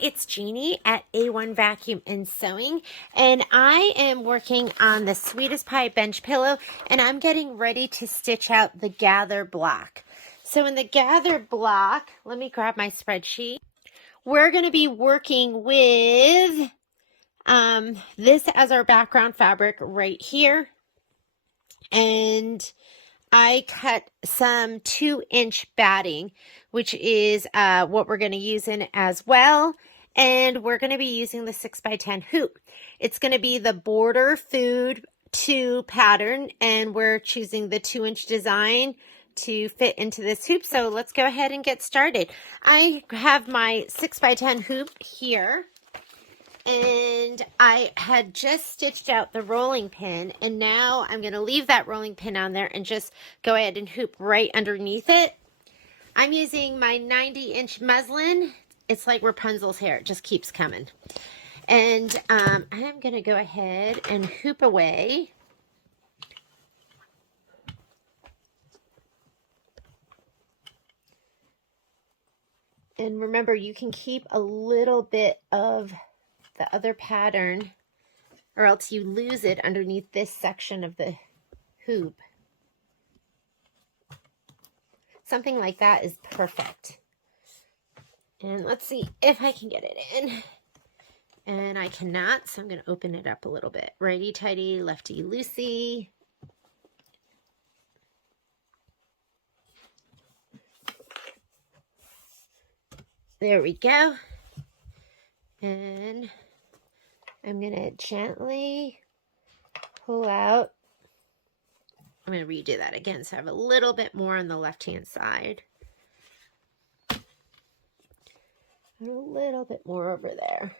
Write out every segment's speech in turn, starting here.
it's Jeannie at A1 Vacuum and Sewing, and I am working on the Sweetest Pie bench pillow, and I'm getting ready to stitch out the gather block. So in the gather block, let me grab my spreadsheet. We're going to be working with this as our background fabric right here, and I cut some 2-inch batting, which is what we're going to use in as well. And we're going to be using the 6x10 hoop. It's going to be the Border Food 2 pattern, and we're choosing the 2-inch design to fit into this hoop. So let's go ahead and get started. I have my 6x10 hoop here. And I had just stitched out the rolling pin, and now I'm going to leave that rolling pin on there and just go ahead and hoop right underneath it. I'm using my 90-inch muslin. It's like Rapunzel's hair. It just keeps coming. And I'm going to go ahead and hoop away. And remember, you can keep a little bit of the other pattern, or else you lose it underneath this section of the hoop. Something like that is perfect. And let's see if I can get it in. And I cannot, so I'm going to open it up a little bit. Righty-tighty, lefty-loosey. There we go. And I'm going to gently pull out. I'm going to redo that again so I have a little bit more on the left-hand side. And a little bit more over there.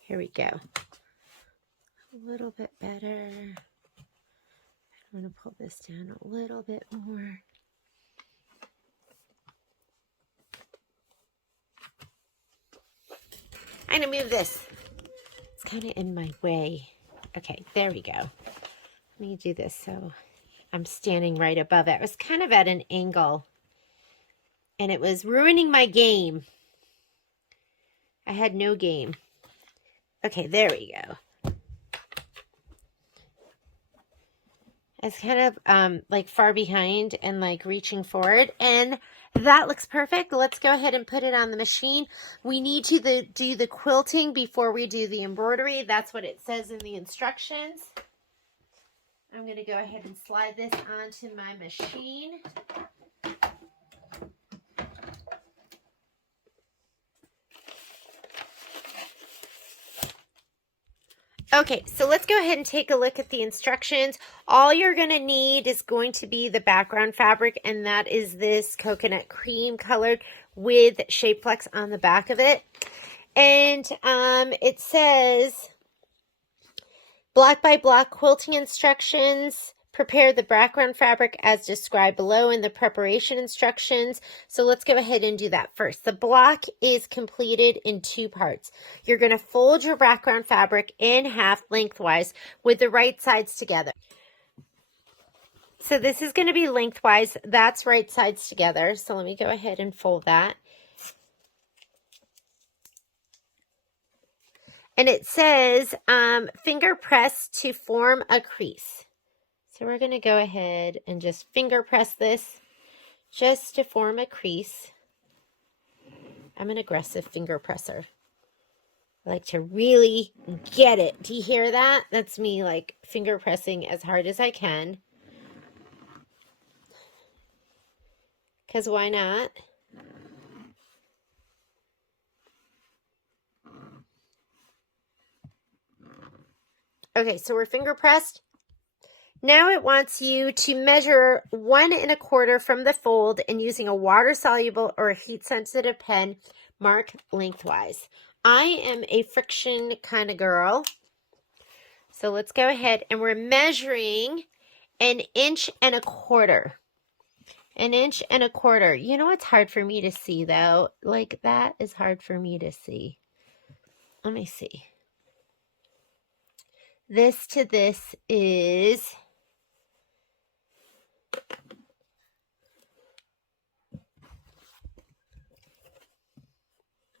Here we go. A little bit better. I'm going to pull this down a little bit more. I'm going to move this. It's kind of in my way. Okay, there we go. Let me do this so I'm standing right above it. I was kind of at an angle, and it was ruining my game. I had no game. Okay, there we go. It's kind of like far behind and like reaching forward, and that looks perfect. Let's go ahead and put it on the machine. We need to do the quilting before we do the embroidery. That's what it says in the instructions. I'm going to go ahead and slide this onto my machine. Okay, so let's go ahead and take a look at the instructions. All you're going to need is going to be the background fabric, and that is this coconut cream colored with Shape Flex on the back of it. And it says, block by block quilting instructions. Prepare the background fabric as described below in the preparation instructions. So let's go ahead and do that first. The block is completed in 2 parts. You're going to fold your background fabric in half lengthwise with the right sides together. So this is going to be lengthwise. That's right sides together. So let me go ahead and fold that. And it says finger press to form a crease. So we're going to go ahead and just finger press this just to form a crease. I'm an aggressive finger presser. I like to really get it. Do you hear that? That's me like finger pressing as hard as I can. Because why not? Okay, so we're finger pressed. Now it wants you to measure 1 1/4 from the fold, and using a water-soluble or a heat-sensitive pen, mark lengthwise. I am a friction kind of girl. So let's go ahead, and we're measuring 1 1/4 inches. 1 1/4 inches. You know what's hard for me to see, though? Like, that is hard for me to see. let me see. This to this is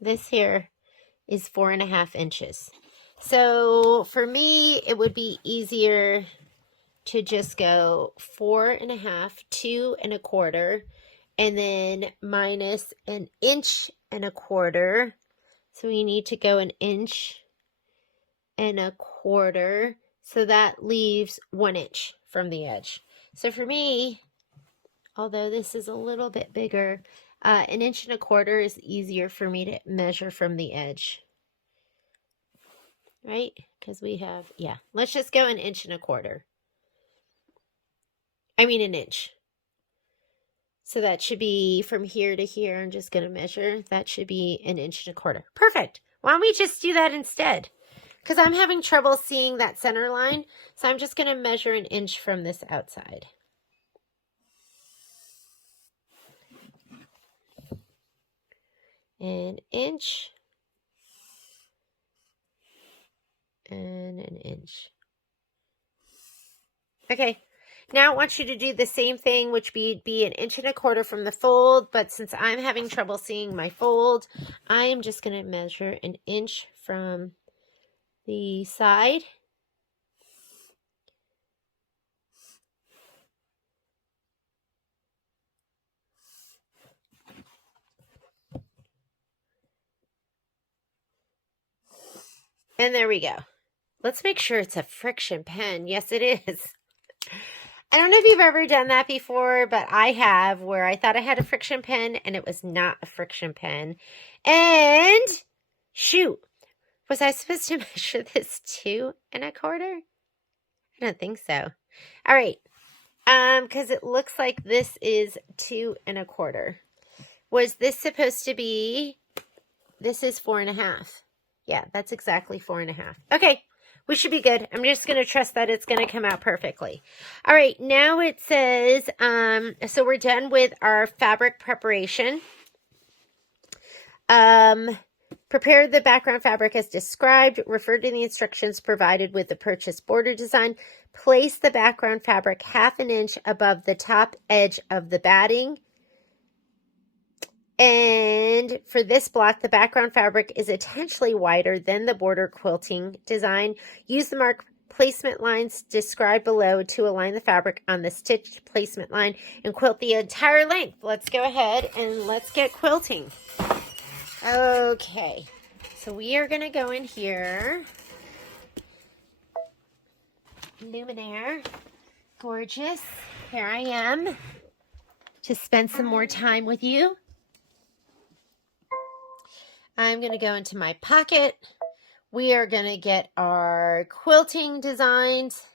this here is 4.5 inches. So for me, it would be easier to just go 4.5, 2.25, and then minus 1.25 inches. So we need to go 1.25 inches. So that leaves 1 inch from the edge. So for me, although this is a little bit bigger, 1.25 inches is easier for me to measure from the edge. Right? Because we have, yeah, let's just go 1.25 inches. I mean 1 inch. So that should be from here to here. I'm just going to measure. That should be 1.25 inches. Perfect. Why don't we just do that instead? Because I'm having trouble seeing that center line. So I'm just going to measure 1 inch from this outside. An inch. And 1 inch. Okay. Now I want you to do the same thing, which would be 1.25 inches from the fold. But since I'm having trouble seeing my fold, I am just going to measure 1 inch from the side. And there we go. Let's make sure it's a friction pen. Yes, it is. I don't know if you've ever done that before, but I have, where I thought I had a friction pen and it was not a friction pen. And shoot, was I supposed to measure this 2.25? I don't think so. All right. Because it looks like this is 2.25. Was this supposed to be, this is 4.5. Yeah, that's exactly 4.5. Okay, we should be good. I'm just going to trust that it's going to come out perfectly. All right, now it says, so we're done with our fabric preparation. Prepare the background fabric as described. Refer to the instructions provided with the purchase border design. Place the background fabric 1/2 inch above the top edge of the batting. And for this block, the background fabric is intentionally wider than the border quilting design. Use the mark placement lines described below to align the fabric on the stitched placement line and quilt the entire length. Let's go ahead and let's get quilting. Okay, so we are going to go in here. Luminaire, gorgeous. Here I am to spend some more time with you. I'm going to go into my pocket. We are going to get our quilting designs,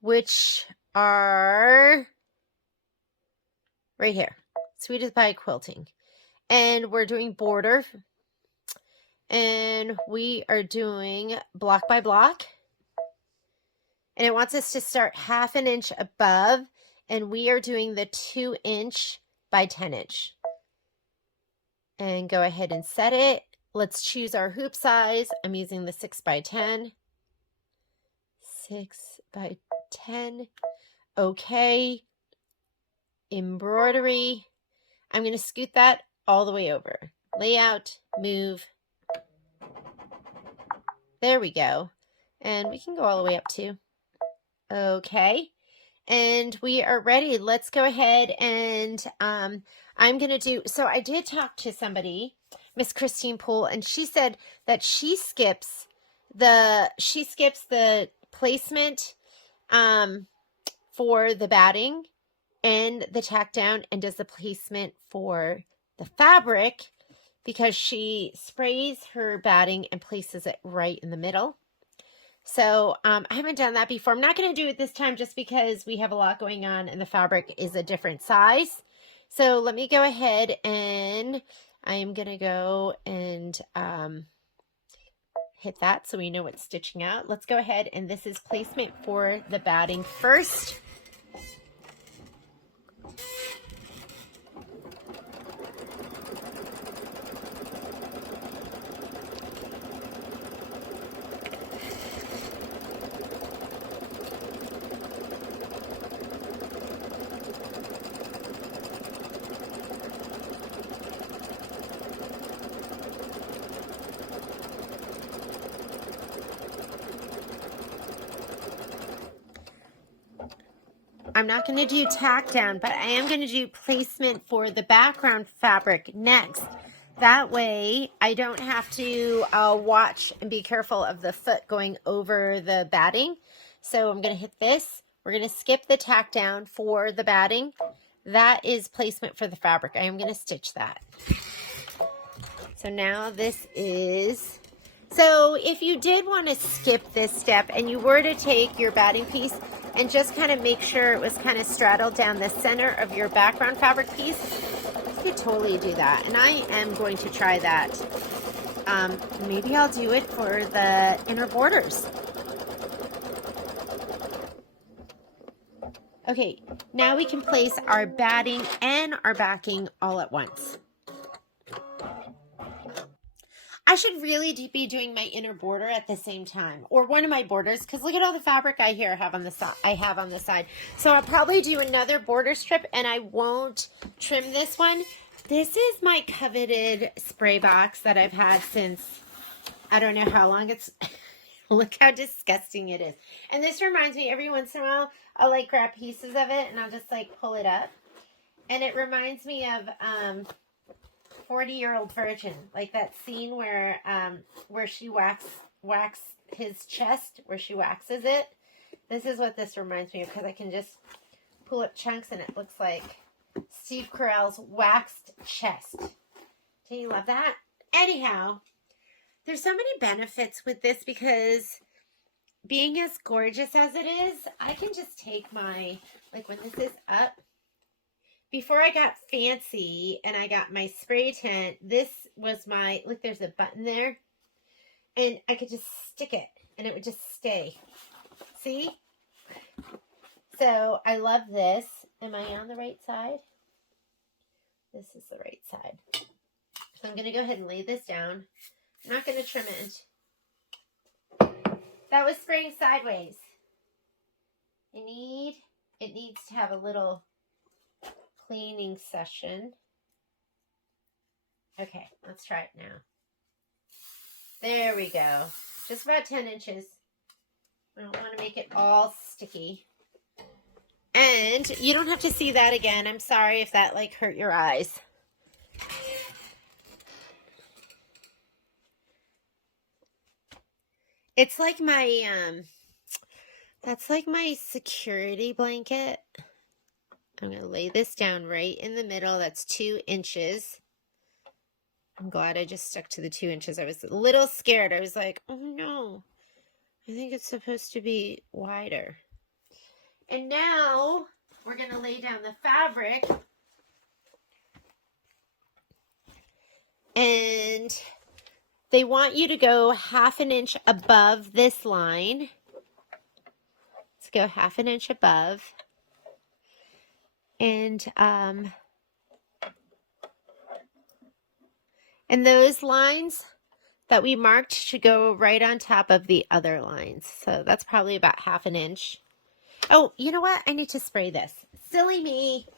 which are right here. Sweetest Pie Quilting. And we're doing border. And we are doing block by block. And it wants us to start 1/2 inch above. And we are doing the 2 inch by 10 inch. And go ahead and set it. Let's choose our hoop size. I'm using the 6x10. 6x10. Okay. Embroidery. I'm going to scoot that all the way over. Layout, move. There we go. And we can go all the way up too. Okay. And we are ready. Let's go ahead and I'm going to do, so I did talk to somebody, Miss Christine Poole, and she said that she skips the placement for the batting and the tack down and does the placement for the fabric because she sprays her batting and places it right in the middle. So I haven't done that before. I'm not going to do it this time just because we have a lot going on and the fabric is a different size. So let me go ahead and I am going to go and hit that so we know what's stitching out. Let's go ahead and this is placement for the batting first. I'm not going to do tack down, but I am going to do placement for the background fabric next. That way I don't have to watch and be careful of the foot going over the batting. So I'm going to hit this. We're going to skip the tack down for the batting. That is placement for the fabric. I am going to stitch that. So now this is, so if you did want to skip this step and you were to take your batting piece and just kind of make sure it was kind of straddled down the center of your background fabric piece, you could totally do that. And I am going to try that. Maybe I'll do it for the inner borders. Okay, now we can place our batting and our backing all at once. I should really be doing my inner border at the same time, or one of my borders, because look at all the fabric I have on the side. So I'll probably do another border strip, and I won't trim this one. This is my coveted spray box that I've had since, I don't know how long it's, look how disgusting it is. And this reminds me, every once in a while, I'll like grab pieces of it, and I'll just like pull it up. And it reminds me of, 40-Year-Old Virgin, like that scene where she wax his chest, where she waxes it. This is what this reminds me of, because I can just pull up chunks and it looks like Steve Carell's waxed chest. Don't you love that? Anyhow, there's so many benefits with this, because being as gorgeous as it is, I can just take my, like when this is up, before I got fancy and I got my spray tent, this was my, look, there's a button there. And I could just stick it and it would just stay. See? So I love this. Am I on the right side? This is the right side. So I'm going to go ahead and lay this down. I'm not going to trim it. That was spraying sideways. It needs to have a little cleaning session. Okay, let's try it now. There we go. Just about 10 inches. I don't want to make it all sticky. And you don't have to see that again. I'm sorry if that like hurt your eyes. It's like my, that's like my security blanket. I'm going to lay this down right in the middle. That's 2 inches. I'm glad I just stuck to the 2 inches. I was a little scared. I was like, oh no, I think it's supposed to be wider. And now we're going to lay down the fabric. And they want you to go 1/2 inch above this line. Let's go 1/2 inch above. And those lines that we marked should go right on top of the other lines. So that's probably about 1/2 inch. Oh, you know what? I need to spray this. Silly me.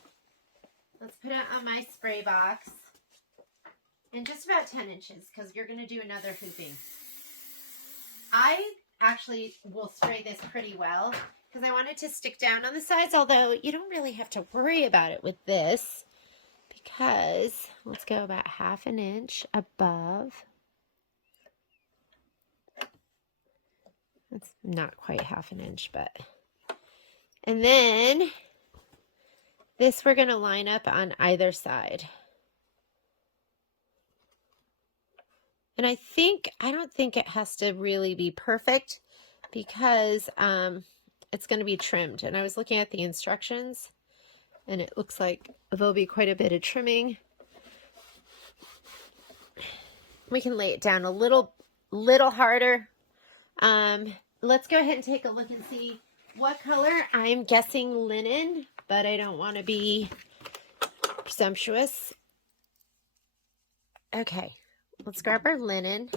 Let's put it on my spray box. And just about 10 inches, because you're going to do another hooping. I actually will spray this pretty well, because I want it to stick down on the sides, although you don't really have to worry about it with this, because let's go about 1/2 inch above. That's not quite 1/2 inch, but, and then this we're going to line up on either side. And I don't think it has to really be perfect, because it's going to be trimmed. And I was looking at the instructions, and it looks like there'll be quite a bit of trimming. We can lay it down a little harder. Let's go ahead and take a look and see what color. I'm guessing linen, but I don't want to be presumptuous. Okay, let's grab our linen.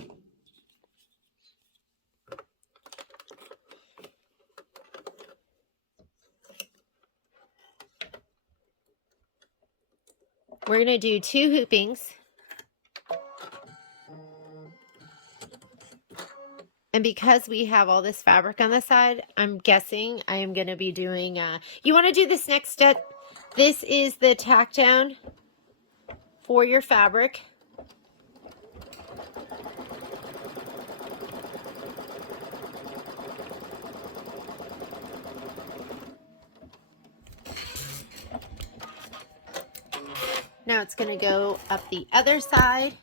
We're going to do 2 hoopings. And because we have all this fabric on the side, I'm guessing I am going to be doing, you want to do this next step. This is the tack down for your fabric. Now it's going to go up the other side.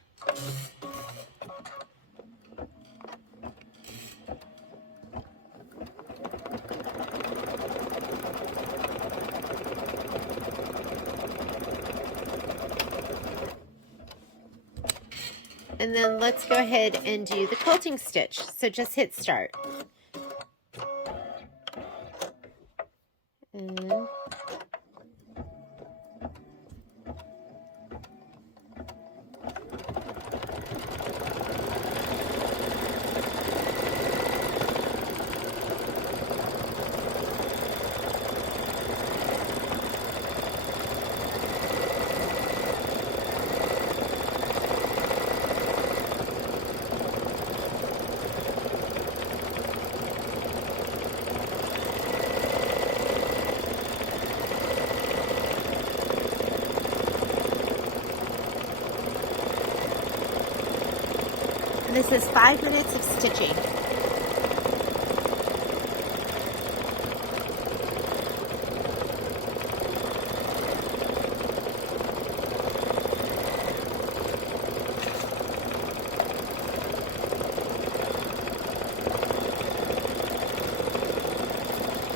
And then let's go ahead and do the quilting stitch. So just hit start. And this is 5 minutes of stitching.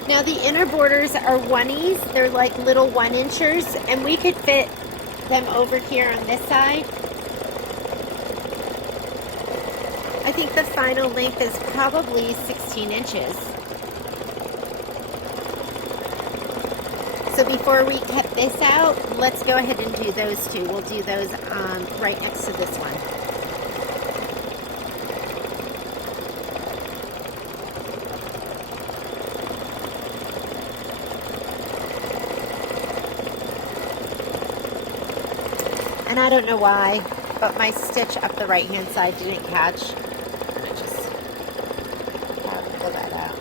Now the inner borders are 1/8. They're like little 1-inchers, and we could fit them over here on this side. I think the final length is probably 16 inches. So before we cut this out, let's go ahead and do those two. We'll do those right next to this one. And I don't know why, but my stitch up the right hand side didn't catch. I just have to pull that out.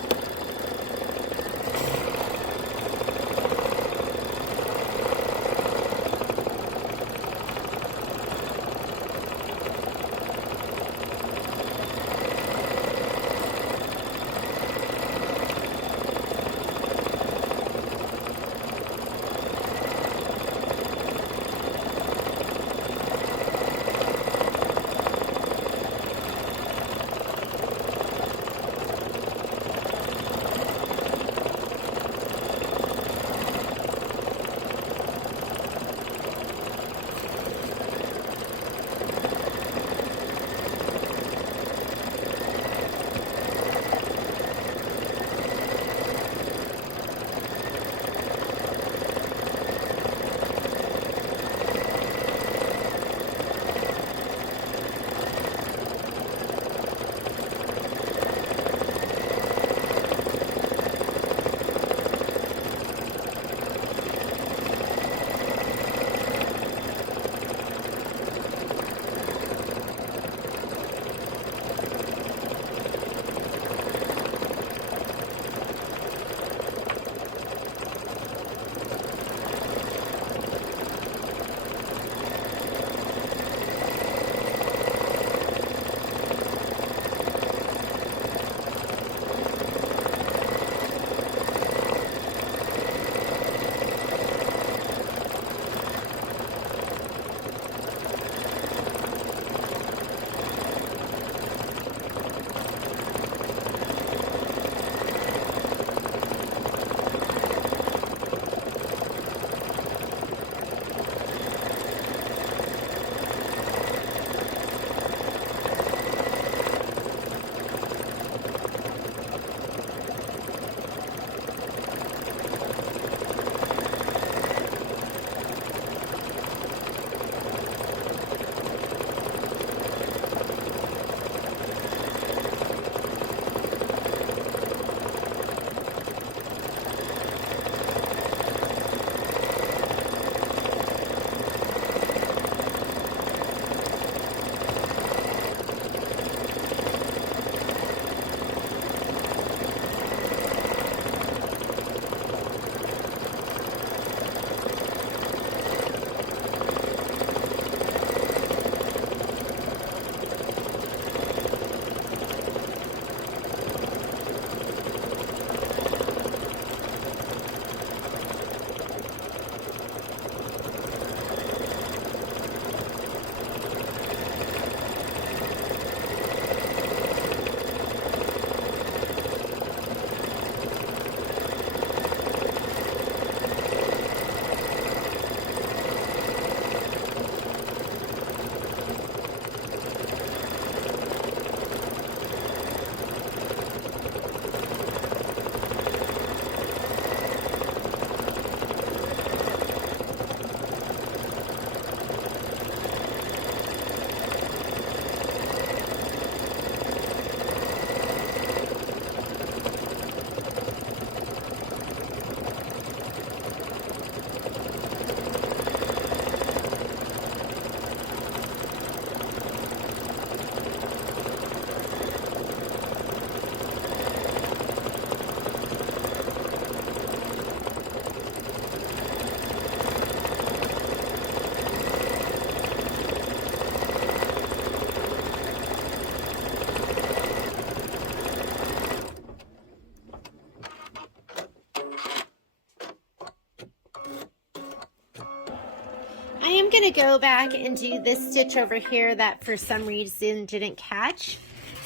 going to go back and do this stitch over here that for some reason didn't catch.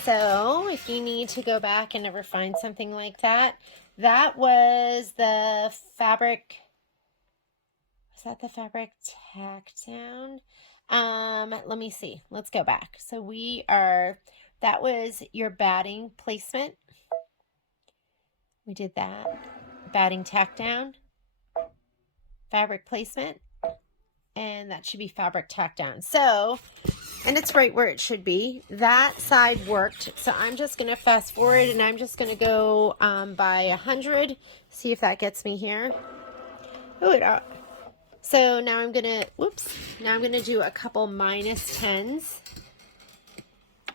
So if you need to go back and ever find something like that, that was the fabric. Was that the fabric tack down? Let me see. Let's go back. So that was your batting placement. We did that. Batting tack down, fabric placement, and that should be fabric tack down. So, and it's right where it should be. That side worked. So I'm just going to fast forward and I'm just going to go by 100. See if that gets me here. Ooh, so now I'm going to, now I'm going to do a couple minus 10s.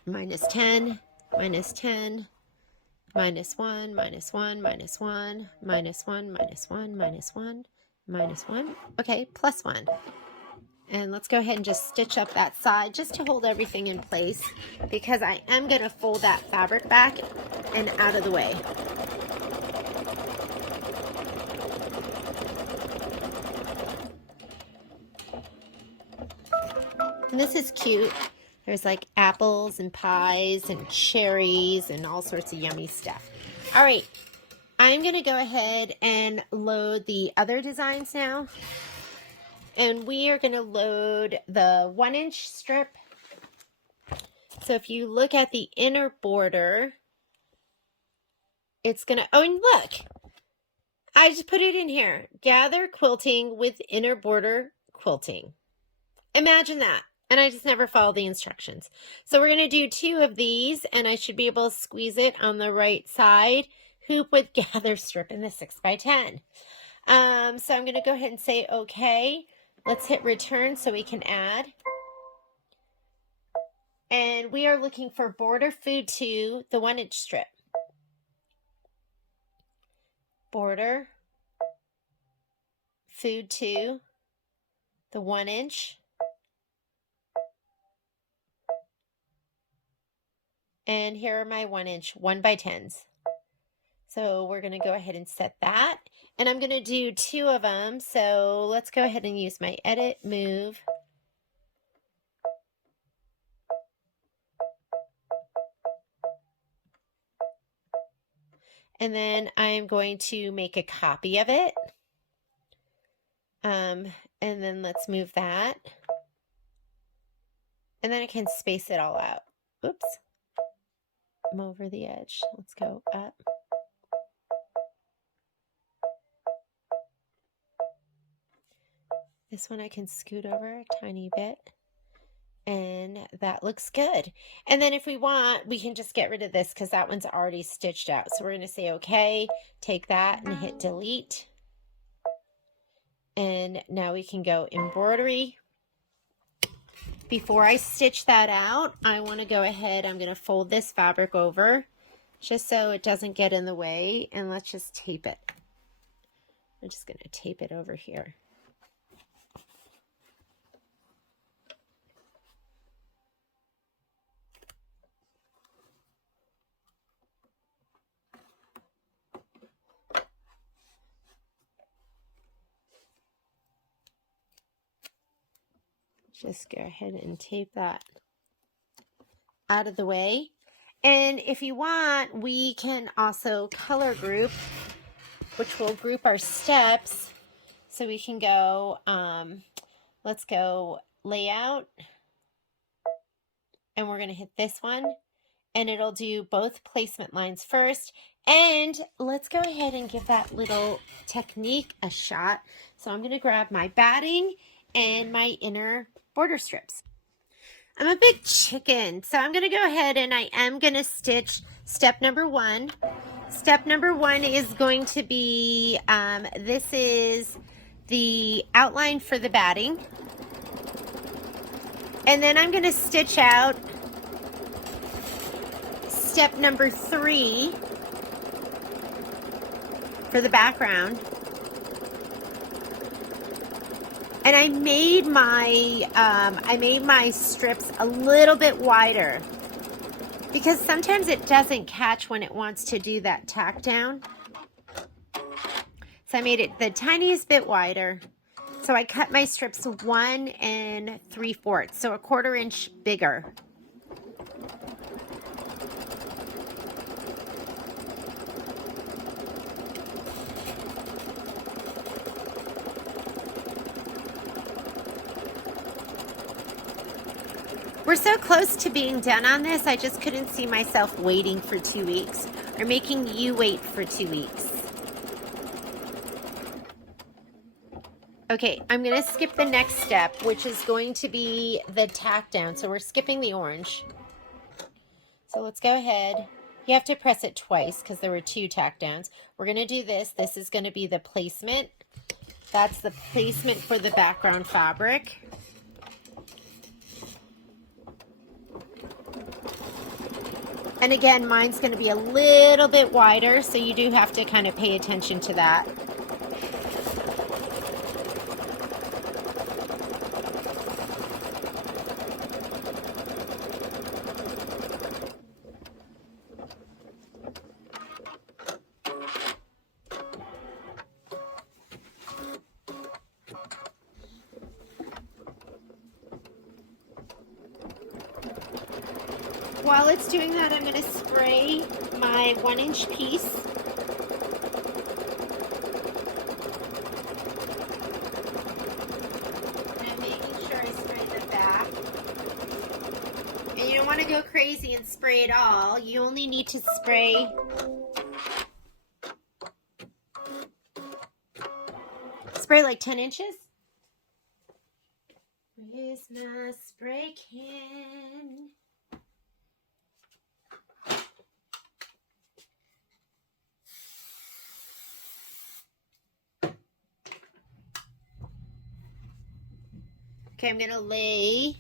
Minus 10, minus 10, minus 1, minus 1, minus 1, minus 1, minus 1, minus 1, minus 1. Okay, plus 1. And let's go ahead and just stitch up that side just to hold everything in place, because I am going to fold that fabric back and out of the way. And this is cute. There's like apples and pies and cherries and all sorts of yummy stuff. All right, I'm going to go ahead and load the other designs now. And we are going to load the 1-inch strip. So if you look at the inner border, it's going to, oh, and look, I just put it in here. Gather quilting with inner border quilting. Imagine that. And I just never follow the instructions. So we're going to do 2 of these, and I should be able to squeeze it on the right side. Hoop with gather strip in the 6x10. So I'm going to go ahead and say okay. Let's hit return so we can add. And we are looking for border food 2, the 1-inch strip. Border food 2, the 1-inch. And here are my 1-inch 1x10s. So we're going to go ahead and set that. And I'm going to do 2 of them. So let's go ahead and use my edit, move. And then I'm going to make a copy of it. And then let's move that. And then I can space it all out. Oops. I'm over the edge. Let's go up. This one I can scoot over a tiny bit. And that looks good. And then if we want, we can just get rid of this because that one's already stitched out. So we're going to say okay, take that and hit delete. And now we can go embroidery. Before I stitch that out, I want to go ahead, I'm going to fold this fabric over just so it doesn't get in the way, and let's just tape it. I'm just going to tape it over here. Just go ahead and tape that out of the way. And if you want, we can also color group, which will group our steps. So we can go, let's go layout. And we're going to hit this one. And it'll do both placement lines first. And let's go ahead and give that little technique a shot. So I'm going to grab my batting and my inner border strips. I'm a big chicken, so I'm going to go ahead and I am going to stitch step number 1. Step number 1 is going to be, this is the outline for the batting. And then I'm going to stitch out step number 3 for the background. And I made my strips a little bit wider because sometimes it doesn't catch when it wants to do that tack down. So I made it the tiniest bit wider. So I cut my strips 1 3/4, so a 1/4 inch bigger. We're so close to being done on this, I just couldn't see myself waiting for 2 weeks or making you wait for 2 weeks. Okay, I'm going to skip the next step, which is going to be the tack down. So we're skipping the orange. So let's go ahead. You have to press it twice because there were 2 tack downs. We're going to do this. This is going to be the placement. That's the placement for the background fabric. And again, mine's going to be a little bit wider, so you do have to kind of pay attention to that. While it's doing that, I'm going to spray my 1-inch piece. And I'm making sure I spray the back. And you don't want to go crazy and spray it all. You only need to spray like 10 inches. Where's my spray can? Okay, I'm gonna lay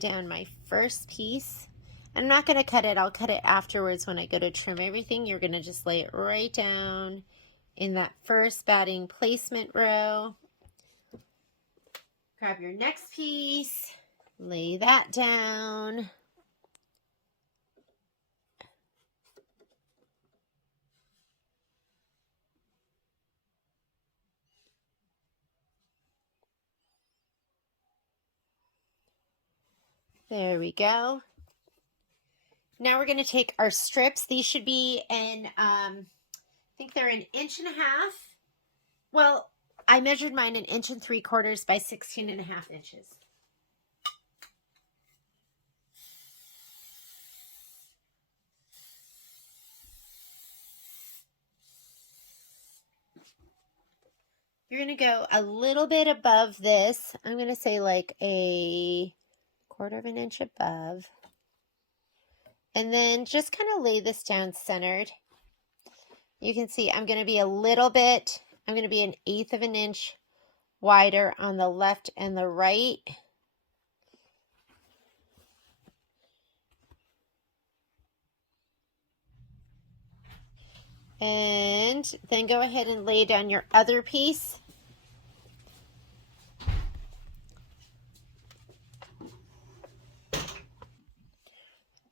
down my first piece. I'm not gonna cut it, I'll cut it afterwards when I go to trim everything. You're gonna just lay it right down in that first batting placement row. Grab your next piece, lay that down. There we go. Now we're going to take our strips. These should be I think they're 1.5 inches. Well, I measured mine 1 3/4 inches by 16.5 inches. You're going to go a little bit above this. I'm going to say like a 1/4 inch above. And then just kind of lay this down centered. You can see I'm going to be a little bit, I'm going to be 1/8 of an inch wider on the left and the right. And then go ahead and lay down your other piece.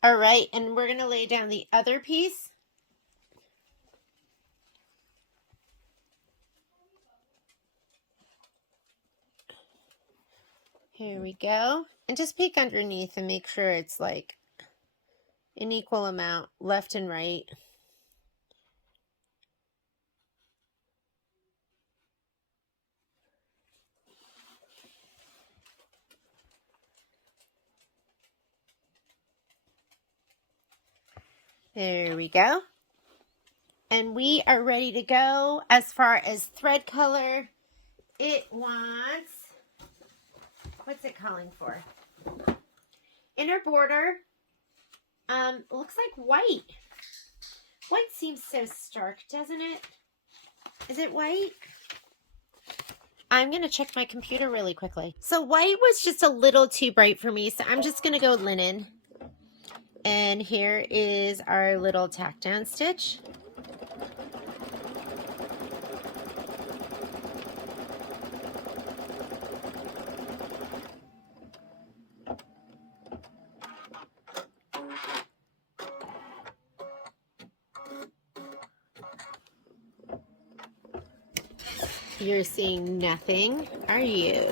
All right, and we're going to lay down the other piece. Here we go. And just peek underneath and make sure it's like an equal amount left and right. There we go. And we are ready to go. As far as thread color, it wants, what's it calling for? Inner border. Looks like white. White seems so stark, doesn't it? Is it white? I'm going to check my computer really quickly. So white was just a little too bright for me, so I'm just going to go linen. And here is our little tack down stitch. You're seeing nothing, are you?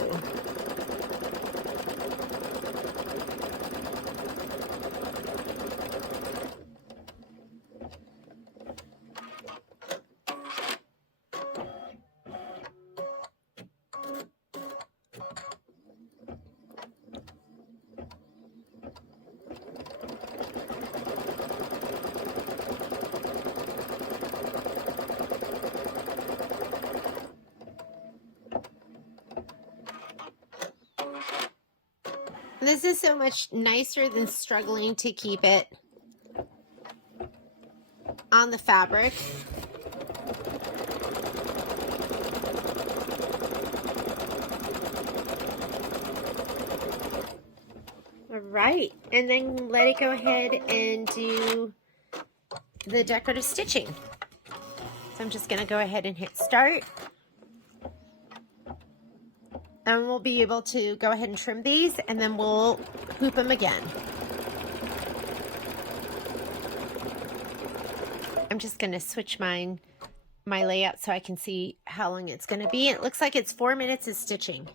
This is so much nicer than struggling to keep it on the fabric. All right, and then let it go ahead and do the decorative stitching. So I'm just gonna go ahead and hit start. And we'll be able to go ahead and trim these, and then we'll hoop them again. I'm just gonna switch my layout so I can see how long it's gonna be. It looks like it's 4 minutes of stitching.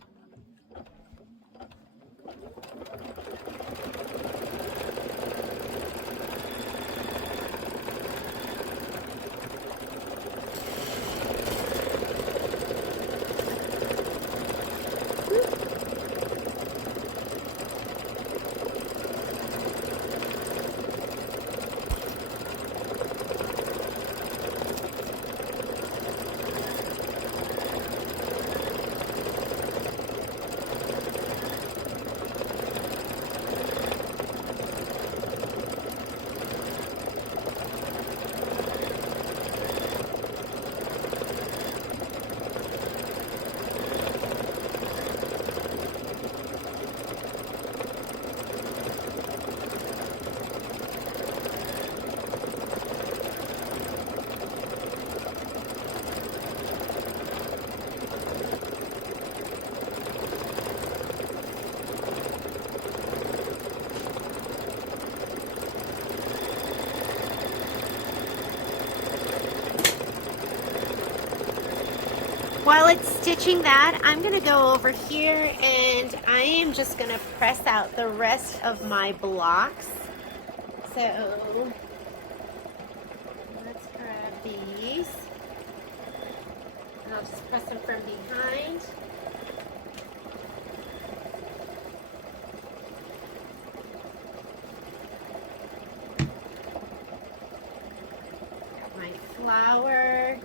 While it's stitching that, I'm gonna go over here and I am just gonna press out the rest of my blocks. So let's grab these and I'll just press them from behind. Got my flower.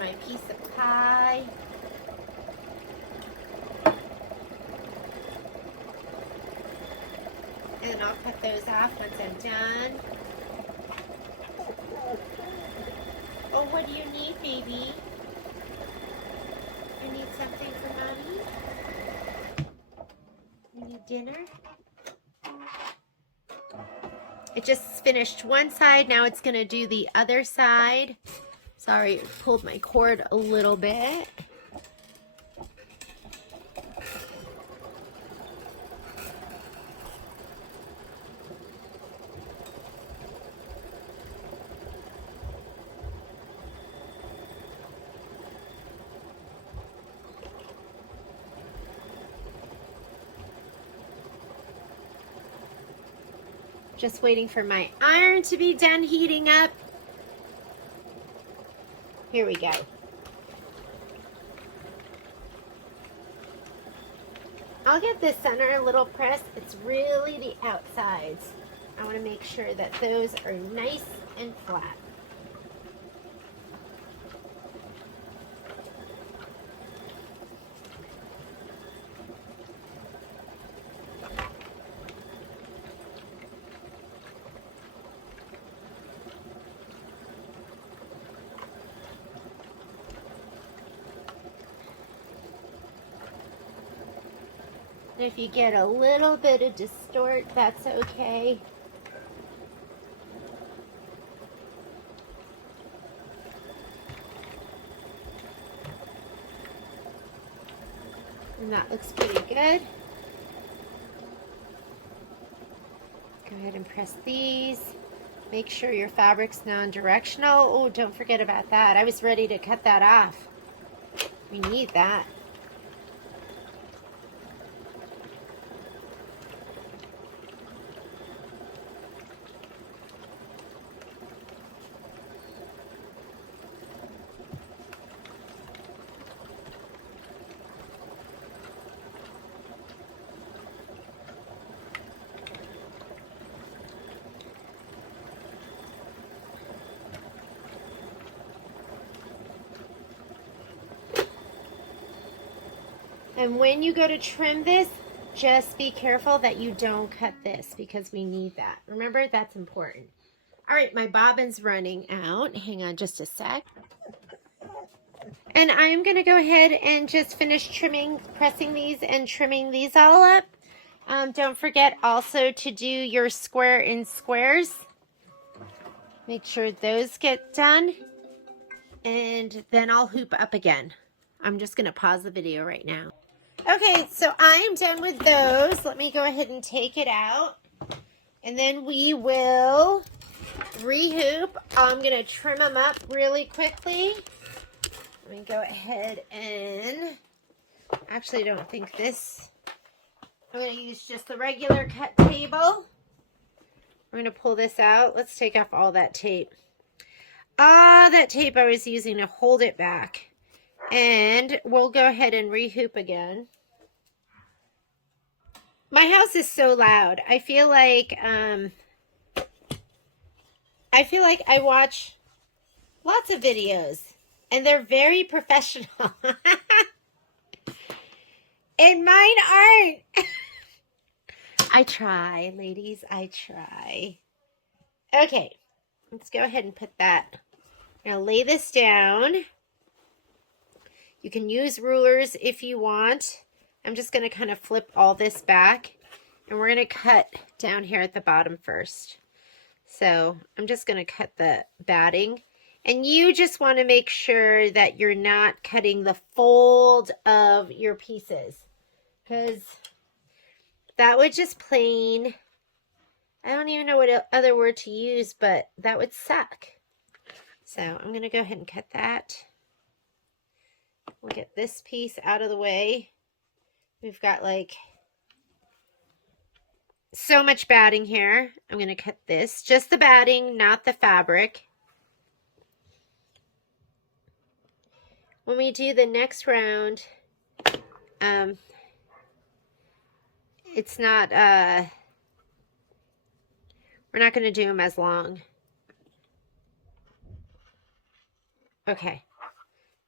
My piece of pie. And I'll cut those off once I'm done. Oh, what do you need, baby? You need something for mommy? You need dinner? It just finished one side, now it's gonna do the other side. Sorry, it pulled my cord a little bit. Just waiting for my iron to be done heating up. Here we go. I'll give the center a little press. It's really the outsides. I want to make sure that those are nice and flat. If you get a little bit of distort, that's okay. And that looks pretty good. Go ahead and press these. Make sure your fabric's non-directional. Oh, don't forget about that. I was ready to cut that off. We need that. And when you go to trim this, just be careful that you don't cut this because we need that. Remember, that's important. All right, my bobbin's running out. Hang on just a sec. And I'm going to go ahead and just finish trimming, pressing these and trimming these all up. Don't forget also to do your square in squares. Make sure those get done. And then I'll hoop up again. I'm just going to pause the video right now. Okay, so I'm done with those. Let me go ahead and take it out. And then we will rehoop. I'm going to trim them up really quickly. Let me go ahead and... Actually, I don't think this... I'm going to use just the regular cut table. We're going to pull this out. Let's take off all that tape. Ah, that tape I was using to hold it back. And we'll go ahead and rehoop again. My house is so loud. I feel like I watch lots of videos and they're very professional. And mine aren't. I try, ladies. I try. Okay. Let's go ahead and put that. Now lay this down. You can use rulers if you want. I'm just going to kind of flip all this back. And we're going to cut down here at the bottom first. So I'm just going to cut the batting. And you just want to make sure that you're not cutting the fold of your pieces. Because that would just plain... I don't even know what other word to use, but that would suck. So I'm going to go ahead and cut that. We'll get this piece out of the way. We've got like so much batting here. I'm going to cut this. Just the batting, not the fabric. When we do the next round, it's not, we're not going to do them as long. Okay.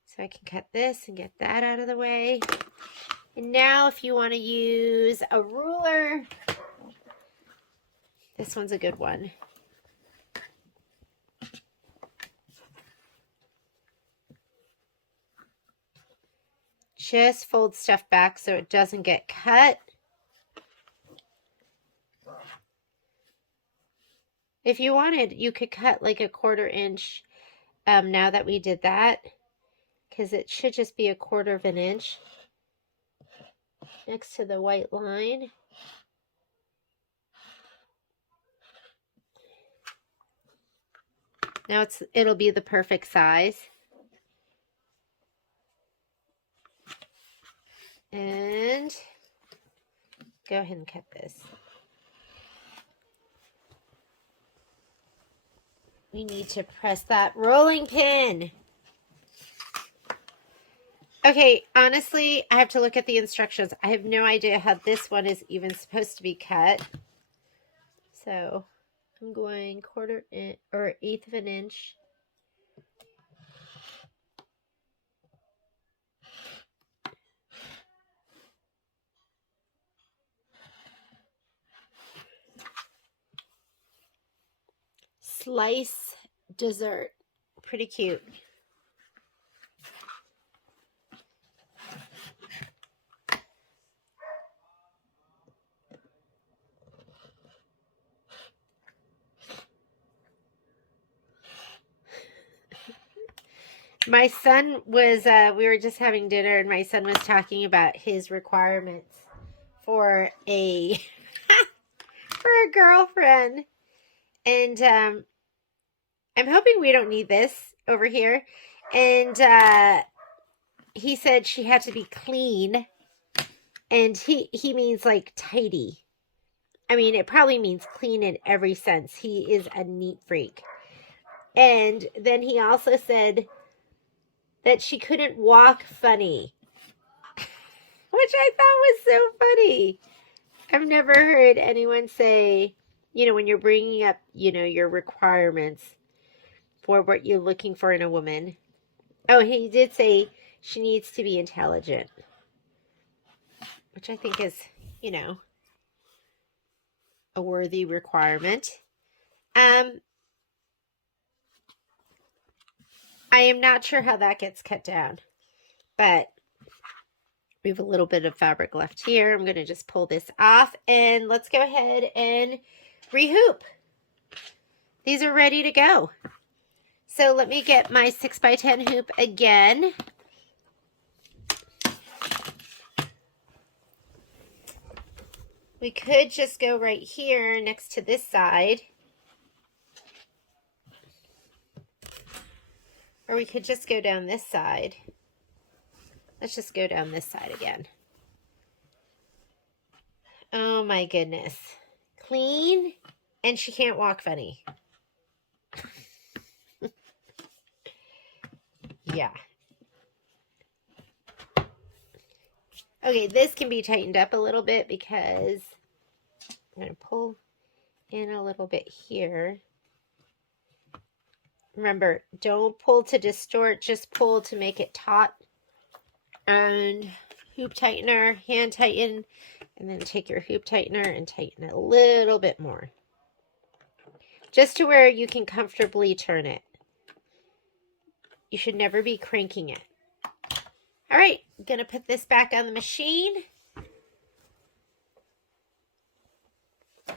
So I can cut this and get that out of the way. And now if you want to use a ruler, this one's a good one. Just fold stuff back so it doesn't get cut. If you wanted, you could cut like a 1/4 inch now that we did that, because it should just be a 1/4 of an inch next to the white line. Now it'll be the perfect size. And go ahead and cut this. We need to press that rolling pin. Okay, honestly, I have to look at the instructions. I have no idea how this one is even supposed to be cut. So I'm going 1/4 inch or 1/8 of an inch. Slice dessert. Pretty cute. My son was, we were just having dinner and my son was talking about his requirements for a, for a girlfriend. And, I'm hoping we don't need this over here. And, he said she had to be clean, and he means like tidy. I mean, it probably means clean in every sense. He is a neat freak. And then he also said that she couldn't walk funny, which I thought was so funny. I've never heard anyone say, when you're bringing up, your requirements for what you're looking for in a woman. Oh, he did say she needs to be intelligent, which I think is, a worthy requirement. I am not sure how that gets cut down, but we have a little bit of fabric left here. I'm going to just pull this off, and let's go ahead and rehoop. These are ready to go. So let me get my 6x10 hoop again. We could just go right here next to this side. Or we could just go down this side. Let's just go down this side again. Oh my goodness. Clean, and she can't walk funny. Yeah. Okay, this can be tightened up a little bit because I'm going to pull in a little bit here. Remember, don't pull to distort, just pull to make it taut. And hoop tightener, hand tighten, and then take your hoop tightener and tighten it a little bit more. Just to where you can comfortably turn it. You should never be cranking it. All right, I'm going to put this back on the machine.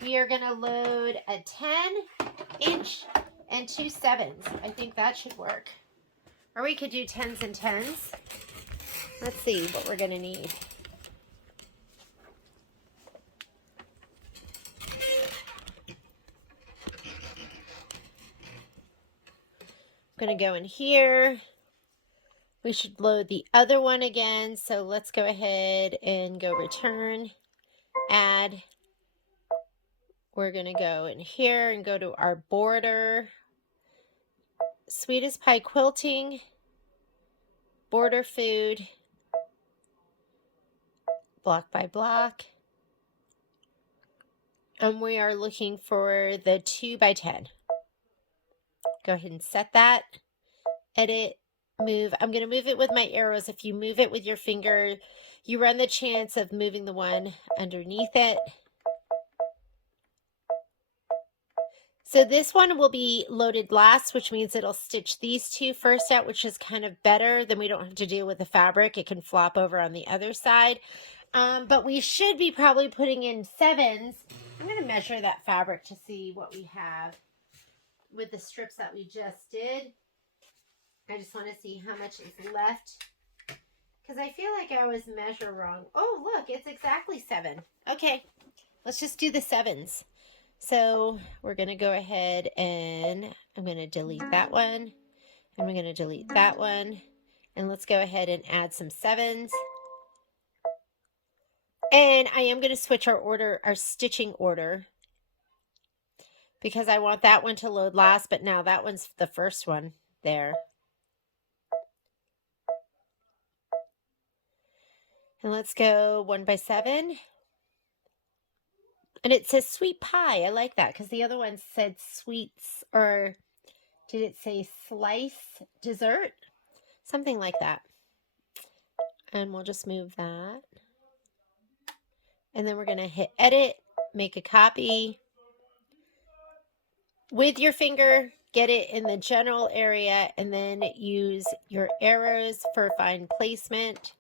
We are going to load a 10-inch and 2 7s. I think that should work. Or we could do 10s and 10s. Let's see what we're going to need. I'm going to go in here. We should load the other one again. So let's go ahead and go return, add. We're going to go in here and go to our border. Sweet as Pie Quilting, border food, block by block. And we are looking for the 2x10. Go ahead and set that. Edit, move. I'm going to move it with my arrows. If you move it with your finger, you run the chance of moving the one underneath it. So this one will be loaded last, which means it'll stitch these two first out, which is kind of better. Then we don't have to deal with the fabric. It can flop over on the other side. But we should be probably putting in 7s. I'm going to measure that fabric to see what we have with the strips that we just did. I just want to see how much is left, because I feel like I always measure wrong. Oh, look, it's exactly 7. Okay, let's just do the 7s. So we're going to go ahead and I'm going to delete that one. And we're going to delete that one. And let's go ahead and add some 7s. And I am going to switch our stitching order, because I want that one to load last, but now that one's the first one there. And let's go 1x7. And it says sweet pie. I like that, because the other one said sweets, or did it say slice dessert? Something like that. And we'll just move that. And then we're going to hit edit, make a copy. With your finger, get it in the general area, and then use your arrows for fine placement.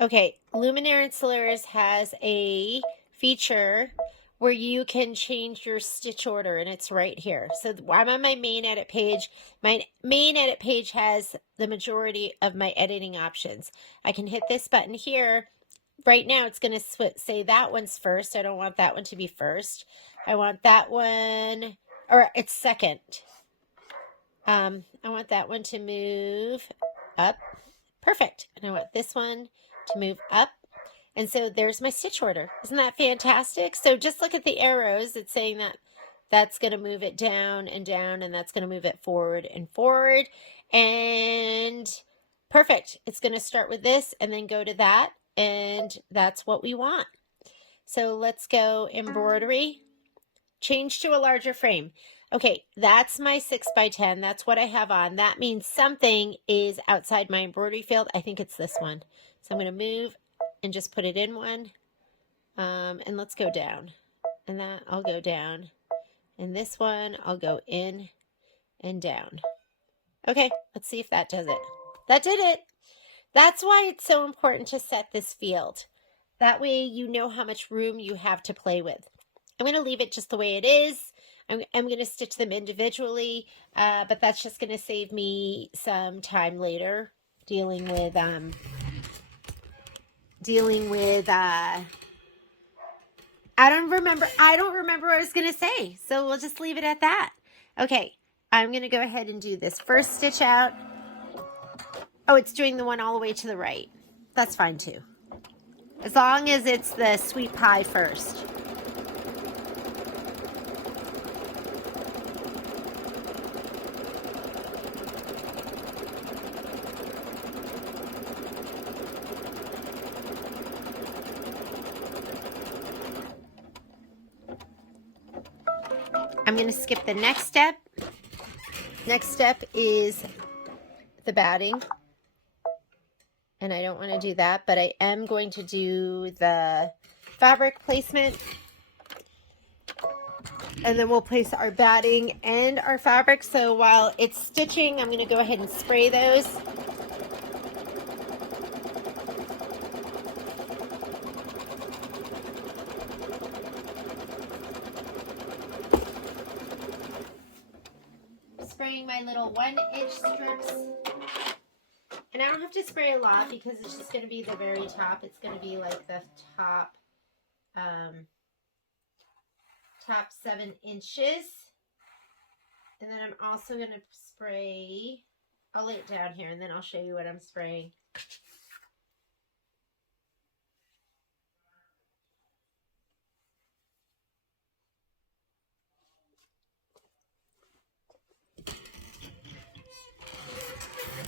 Okay, Luminaire and Solaris has a feature where you can change your stitch order, and it's right here. So I'm on my main edit page. My main edit page has the majority of my editing options. I can hit this button here. Right now it's going to say that one's first. I don't want that one to be first. I want that one, or it's second. I want that one to move up. Perfect. And I want this one to move up. And so there's my stitch order. Isn't that fantastic? So just look at the arrows. It's saying that that's going to move it down, and that's going to move it forward and forward. And perfect. It's going to start with this and then go to that. And that's what we want. So let's go embroidery. Change to a larger frame. Okay, that's my 6x10. That's what I have on. That means something is outside my embroidery field. I think it's this one. So I'm going to move and just put it in one. And let's go down. And that I'll go down. And this one I'll go in and down. Okay, let's see if that does it. That did it. That's why it's so important to set this field. That way you know how much room you have to play with. I'm going to leave it just the way it is. I'm going to stitch them individually, but that's just going to save me some time later dealing with I don't remember what I was going to say, so we'll just leave it at that. Okay, I'm going to go ahead and do this first stitch out. Oh, it's doing the one all the way to the right. That's fine too. As long as it's the sweet pie first. I'm going to skip the next step. Next step is the batting. And I don't want to do that, but I am going to do the fabric placement. And then we'll place our batting and our fabric. So while it's stitching, I'm going to go ahead and spray those. Spraying my little 1-inch strips. And I don't have to spray a lot because it's just going to be the very top. It's going to be like the top, top 7 inches. And then I'm also going to spray, I'll lay it down here and then I'll show you what I'm spraying.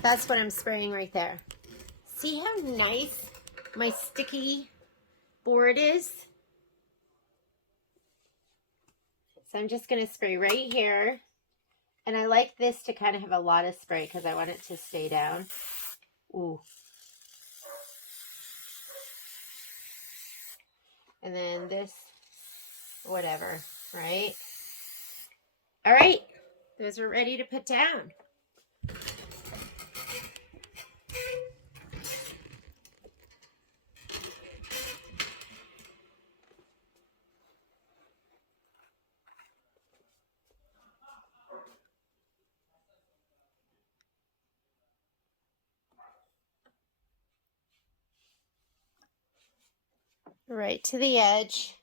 That's what I'm spraying right there. See how nice my sticky board is? So I'm just going to spray right here. And I like this to kind of have a lot of spray because I want it to stay down. Ooh. And then this, whatever, right? All right, those are ready to put down. Right to the edge.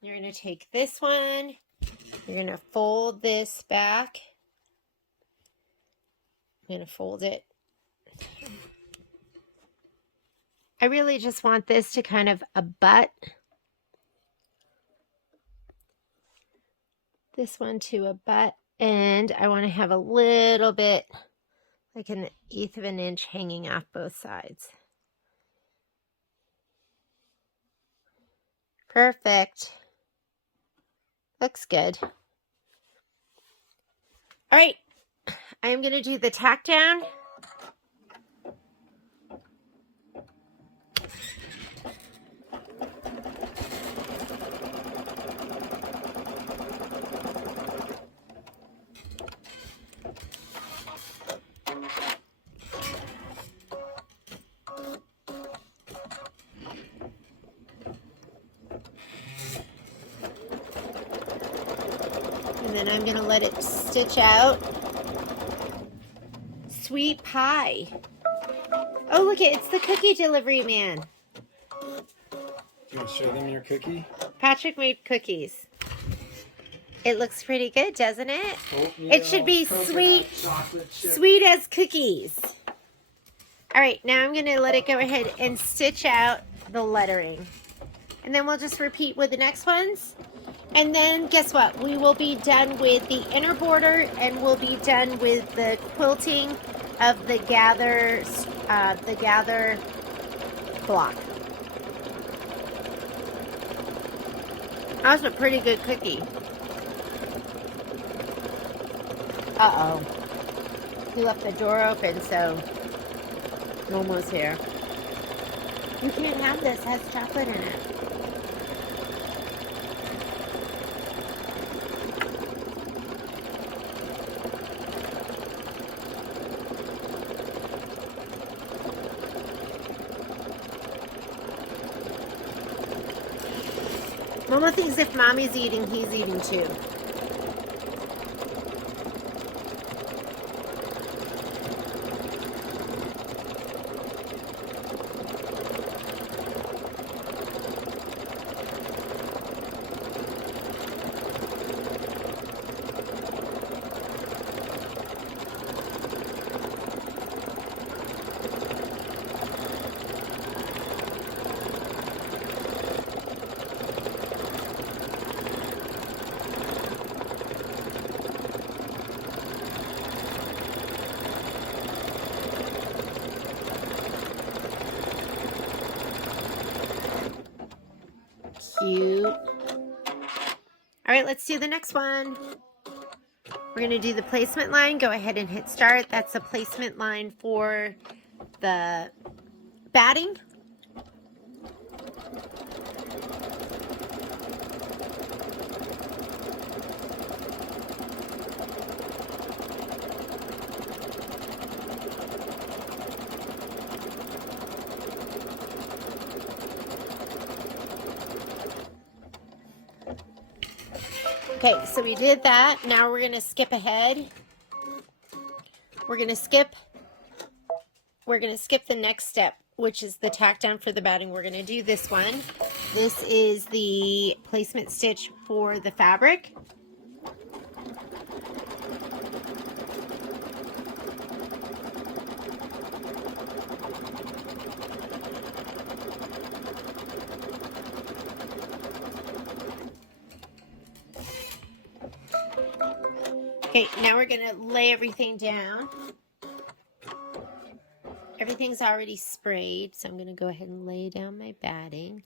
You're going to take this one. You're going to fold this back. I'm going to fold it. I really just want this to kind of abut this one to abut, and I want to have a little bit, like 1/8 of an inch hanging off both sides. Perfect. Looks good. All right, I'm going to do the tack down. And then I'm going to let it stitch out. Sweet pie. Oh, look, it's the cookie delivery man. Do you want to show them your cookie? Patrick made cookies. It looks pretty good, doesn't it? Oatmeal, It should be coconut, chocolate chip. sweet as cookies. All right, now I'm going to let it go ahead and stitch out the lettering. And then we'll just repeat with the next ones. And then guess what? We will be done with the inner border, and we'll be done with the quilting of the gather block. That's a pretty good cookie. Uh-oh. We left the door open, so Momo's here. You can't have this. It has chocolate in it. Momo thinks if Mommy's eating, he's eating too. Cute. All right, let's do the next one. We're going to do the placement line. Go ahead and hit start. That's the placement line for the batting. Okay, so we did that. Now we're going to skip ahead. We're going to skip the next step, which is the tack down for the batting. We're going to do this one. This is the placement stitch for the fabric. Okay, now we're going to lay everything down. Everything's already sprayed, so I'm going to go ahead and lay down my batting.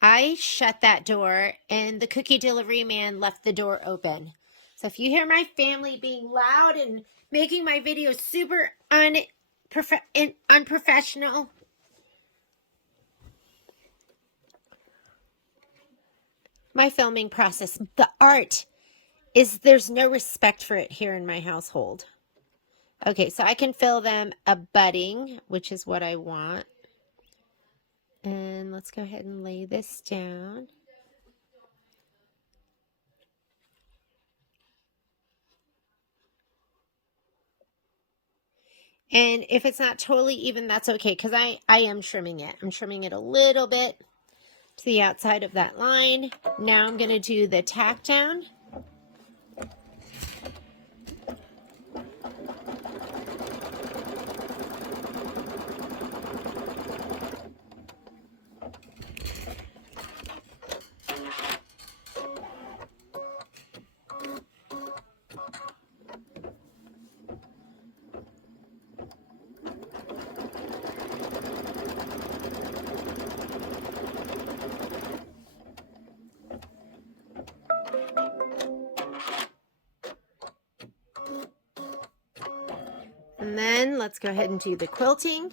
I shut that door, and the cookie delivery man left the door open. So if you hear my family being loud and making my videos super unprofessional, my filming process, the art is there's no respect for it here in my household. Okay, so I can fill them a budding, which is what I want. And let's go ahead and lay this down. And if it's not totally even, that's okay, because I am trimming it. I'm trimming it a little bit to the outside of that line. Now I'm going to do the tack down. And then let's go ahead and do the quilting.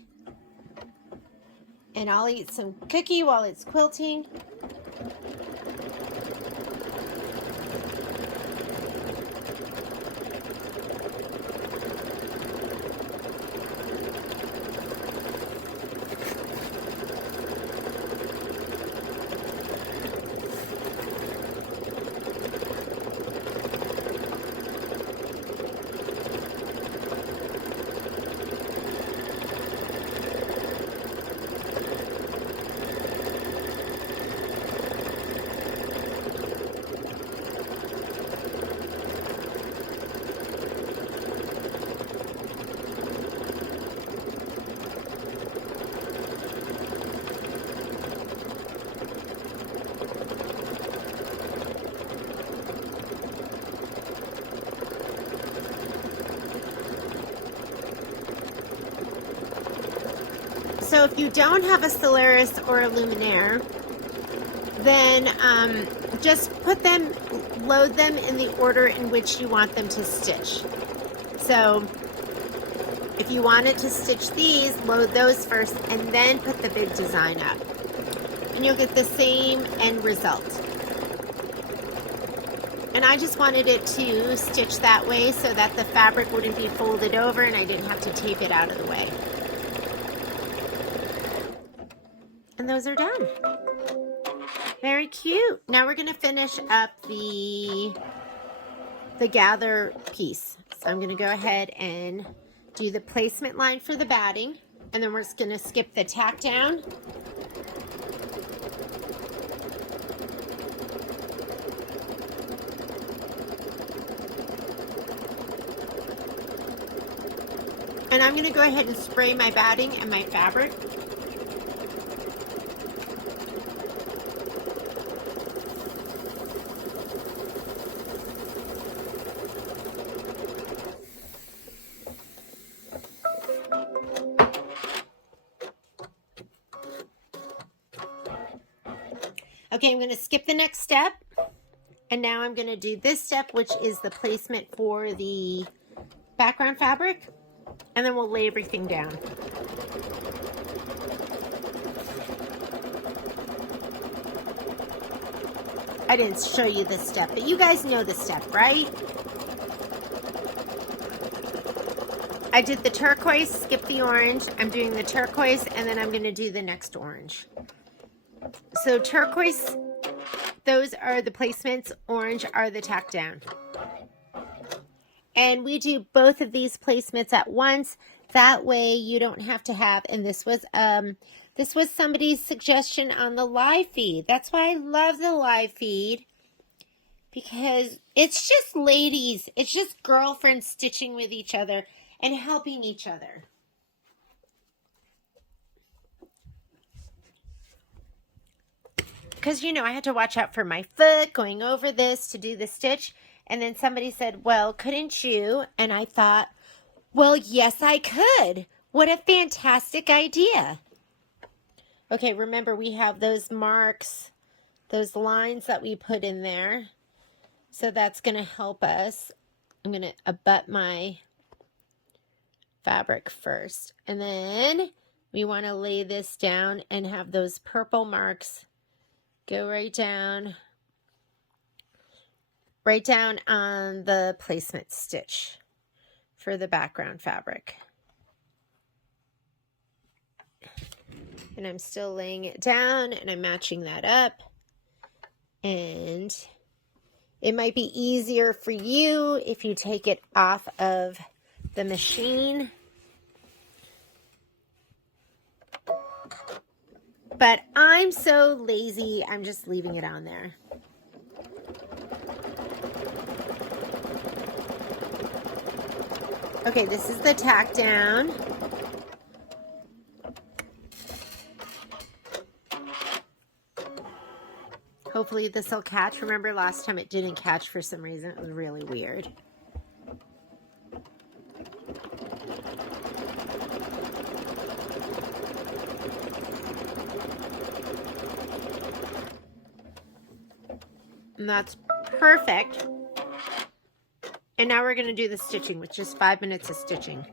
And I'll eat some cookie while it's quilting. if you don't have a Solaris or a Luminaire, then just load them in the order in which you want them to stitch. So if you wanted to stitch these, load those first and then put the big design up. And you'll get the same end result. And I just wanted it to stitch that way so that the fabric wouldn't be folded over and I didn't have to tape it out of the way. And those are done. Very cute. Now we're going to finish up the gather piece. So I'm going to go ahead and do the placement line for the batting, and then we're just going to skip the tack down. And I'm going to go ahead and spray my batting and my fabric. Okay, I'm going to skip the next step, and now I'm going to do this step, which is the placement for the background fabric, and then we'll lay everything down. I didn't show you this step, but you guys know the step, right? I did the turquoise, skip the orange. I'm doing the turquoise, and then I'm going to do the next orange. So turquoise, those are the placements. Orange are the tack down. And we do both of these placements at once. That way you don't have to have, and this was somebody's suggestion on the live feed. That's why I love the live feed, because it's just ladies, it's just girlfriends stitching with each other and helping each other. Because, you know, I had to watch out for my foot going over this to do the stitch. And then somebody said, well, couldn't you? And I thought, well, yes, I could. What a fantastic idea. Okay, remember we have those marks, those lines that we put in there. So that's going to help us. I'm going to abut my fabric first. And then we want to lay this down and have those purple marks go right down on the placement stitch for the background fabric. And I'm still laying it down and I'm matching that up. And it might be easier for you if you take it off of the machine. But I'm so lazy, I'm just leaving it on there. Okay, this is the tack down. Hopefully this will catch. Remember last time it didn't catch for some reason. It was really weird. And that's perfect. And now we're going to do the stitching, which is 5 minutes of stitching.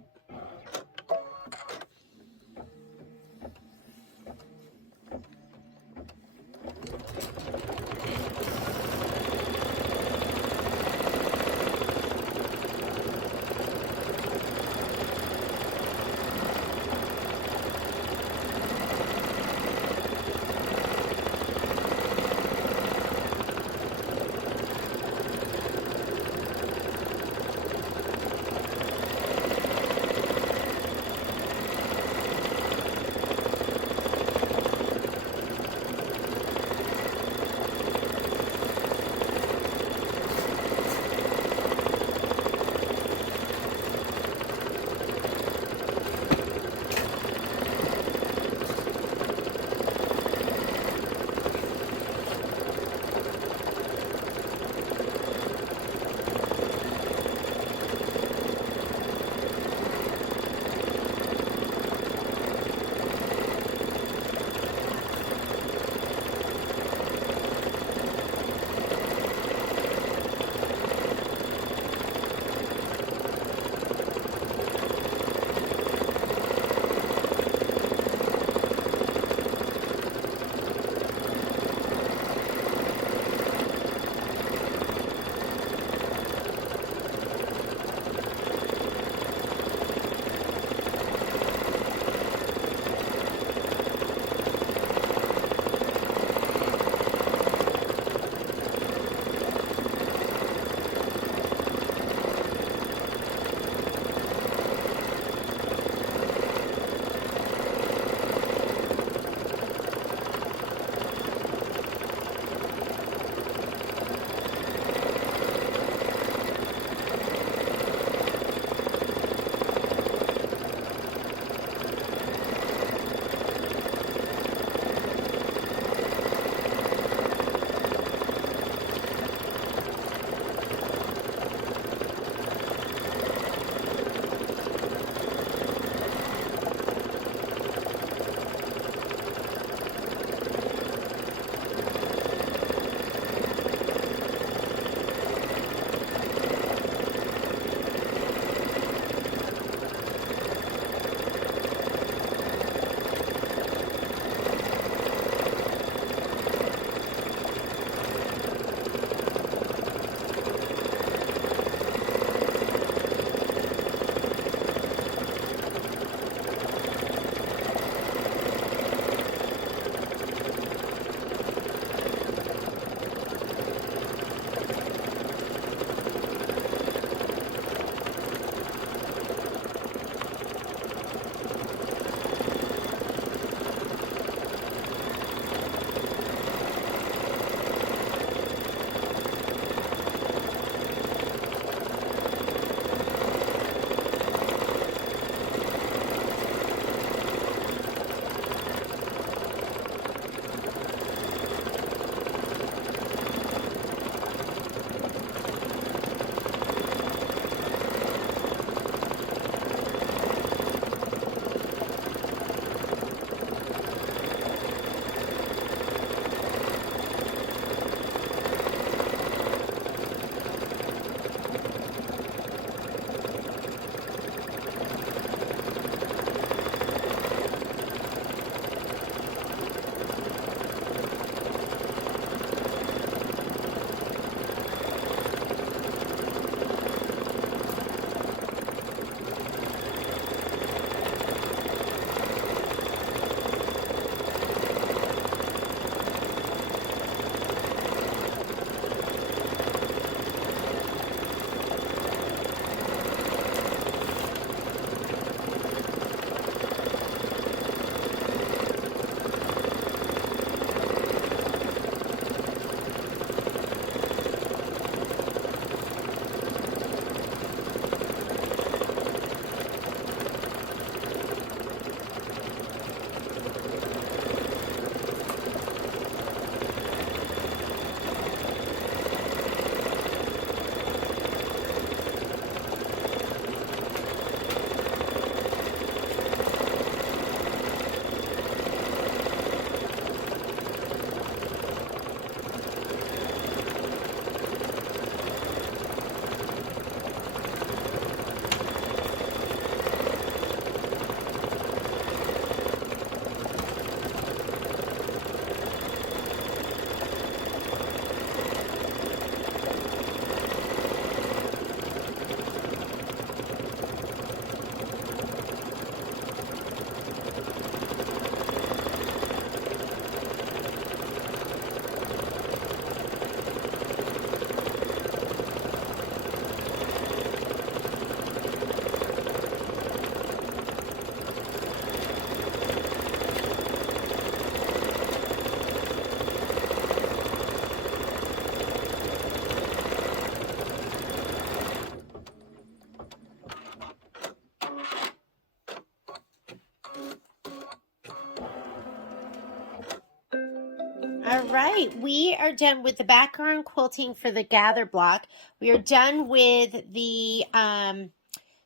All right, we are done with the background quilting for the gather block. We are done with the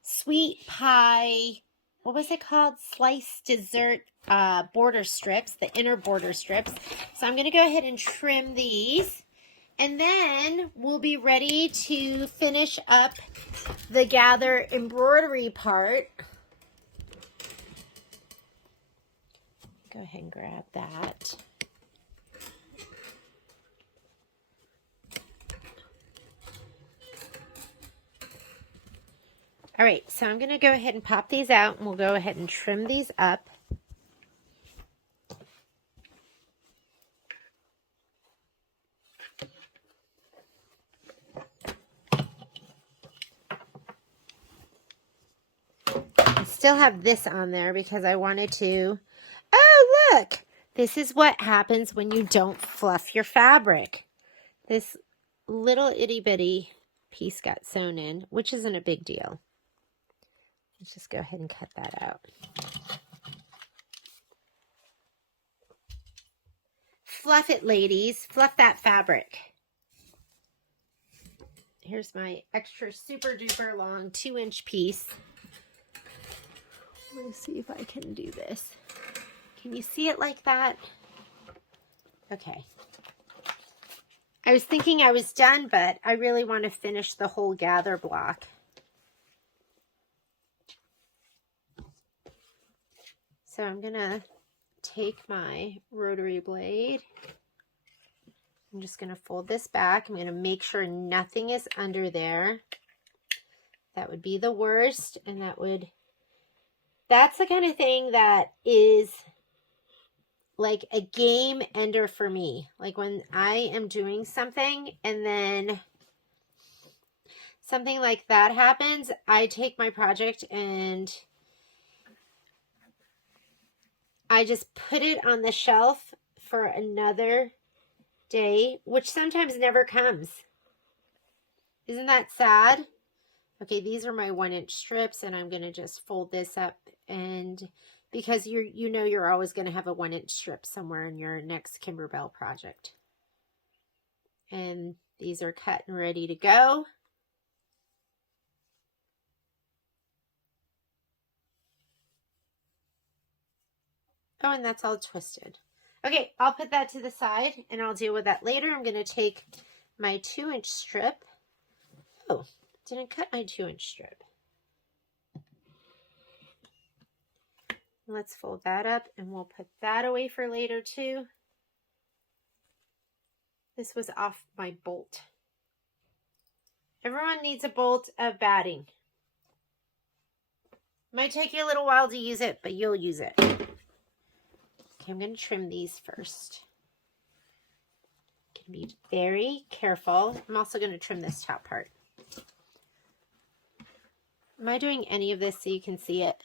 sweet pie, what was it called? Sliced dessert border strips, the inner border strips. So I'm going to go ahead and trim these. And then we'll be ready to finish up the gather embroidery part. Go ahead and grab that. All right, so I'm going to go ahead and pop these out, and we'll go ahead and trim these up. I still have this on there because I wanted to. Oh, look! This is what happens when you don't fluff your fabric. This little itty bitty piece got sewn in, which isn't a big deal. Let's just go ahead and cut that out. Fluff it, ladies. Fluff that fabric. Here's my extra super duper long 2-inch piece. Let me see if I can do this. Can you see it like that? Okay. I was thinking I was done, but I really want to finish the whole gather block. So I'm going to take my rotary blade. I'm just going to fold this back. I'm going to make sure nothing is under there. That would be the worst, and that's the kind of thing that is like a game ender for me. Like when I am doing something and then something like that happens, I take my project and I just put it on the shelf for another day, which sometimes never comes. Isn't that sad? Okay, these are my 1-inch strips, and I'm going to just fold this up, and because you're always going to have a 1-inch strip somewhere in your next Kimberbell project. And these are cut and ready to go. Oh, and that's all twisted. Okay, I'll put that to the side, and I'll deal with that later. I'm going to take my 2-inch strip. Oh, didn't cut my 2-inch strip. Let's fold that up, and we'll put that away for later too. This was off my bolt. Everyone needs a bolt of batting. Might take you a little while to use it, but you'll use it. Okay, I'm going to trim these first. Can be very careful. I'm also going to trim this top part. Am I doing any of this so you can see it?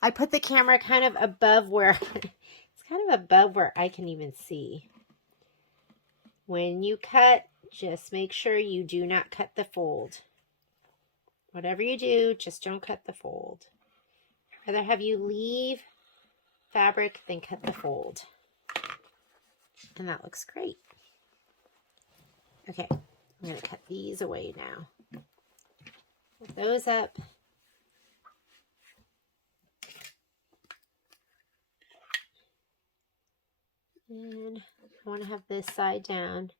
I put the camera kind of above where, it's kind of above where I can even see. When you cut, just make sure you do not cut the fold. Whatever you do, just don't cut the fold. I'd rather have you leave fabric than cut the fold. And that looks great. Okay, I'm going to cut these away now. Put those up. And I want to have this side down.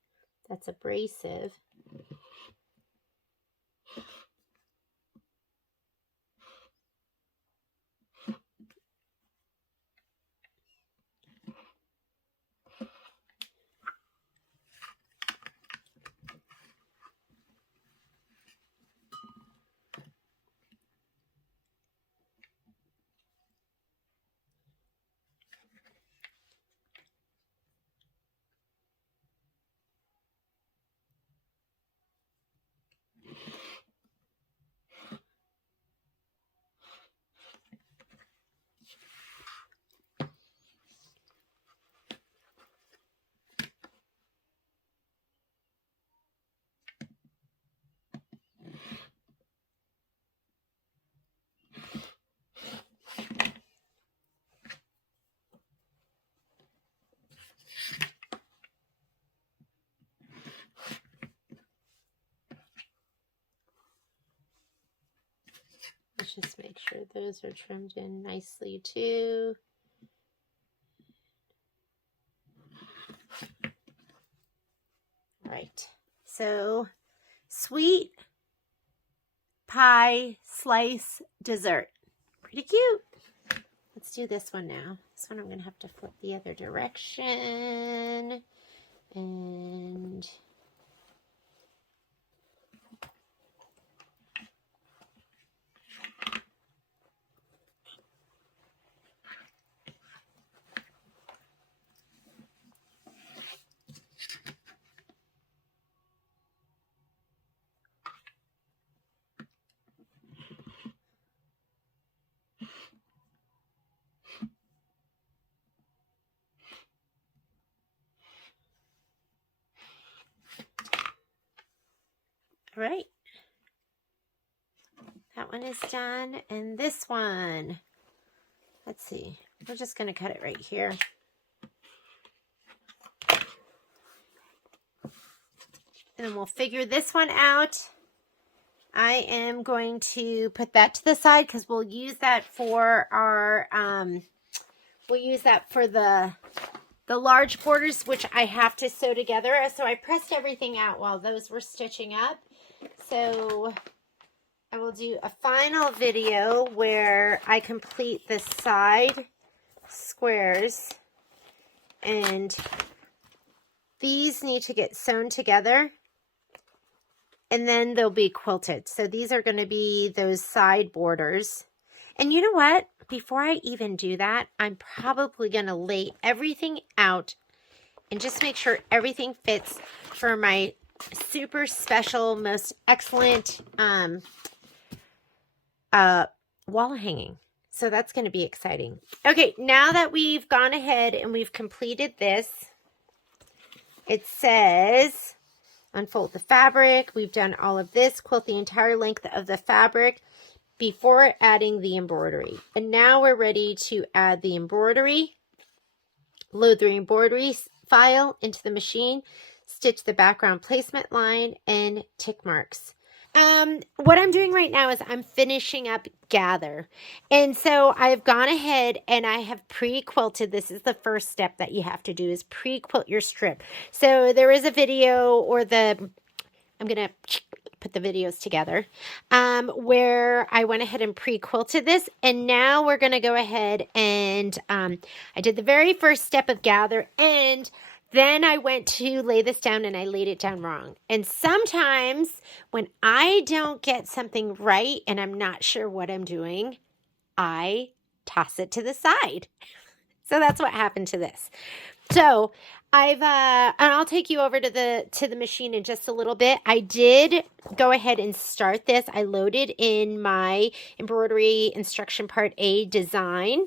That's abrasive. Just make sure those are trimmed in nicely too. All right, so sweet pie slice dessert. Pretty cute. Let's do this one now. This one I'm going to have to flip the other direction. And all right. That one is done. And this one, let's see. We're just going to cut it right here. And then we'll figure this one out. I am going to put that to the side because we'll use that for our, we'll use that for the large borders, which I have to sew together. So I pressed everything out while those were stitching up. So I will do a final video where I complete the side squares, and these need to get sewn together and then they'll be quilted. So these are going to be those side borders. And you know what? Before I even do that, I'm probably going to lay everything out and just make sure everything fits for my super special, most excellent wall hanging. So that's going to be exciting. Okay, now that we've gone ahead and we've completed this, it says unfold the fabric. We've done all of this, quilt the entire length of the fabric before adding the embroidery. And now we're ready to add the embroidery. Load the embroidery file into the machine, stitch the background placement line, and tick marks. What I'm doing right now is I'm finishing up gather. And so I've gone ahead and I have pre-quilted. This is the first step that you have to do, is pre-quilt your strip. So there is a video, or I'm going to put the videos together, where I went ahead and pre-quilted this. And now we're going to go ahead and I did the very first step of gather, and then I went to lay this down and I laid it down wrong. And sometimes when I don't get something right and I'm not sure what I'm doing, I toss it to the side. So that's what happened to this. So and I'll take you over to the machine in just a little bit. I did go ahead and start this. I loaded in my embroidery instruction part A design,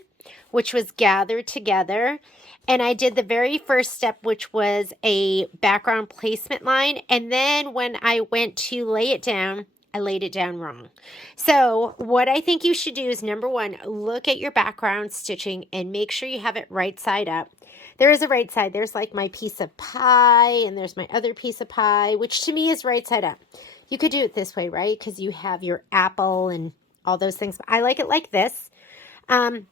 which was gathered together. And I did the very first step, which was a background placement line. And then when I went to lay it down, I laid it down wrong. So what I think you should do is, number one, look at your background stitching and make sure you have it right side up. There is a right side. There's like my piece of pie, and there's my other piece of pie, which to me is right side up. You could do it this way, right? Because you have your apple and all those things. But I like it like this. And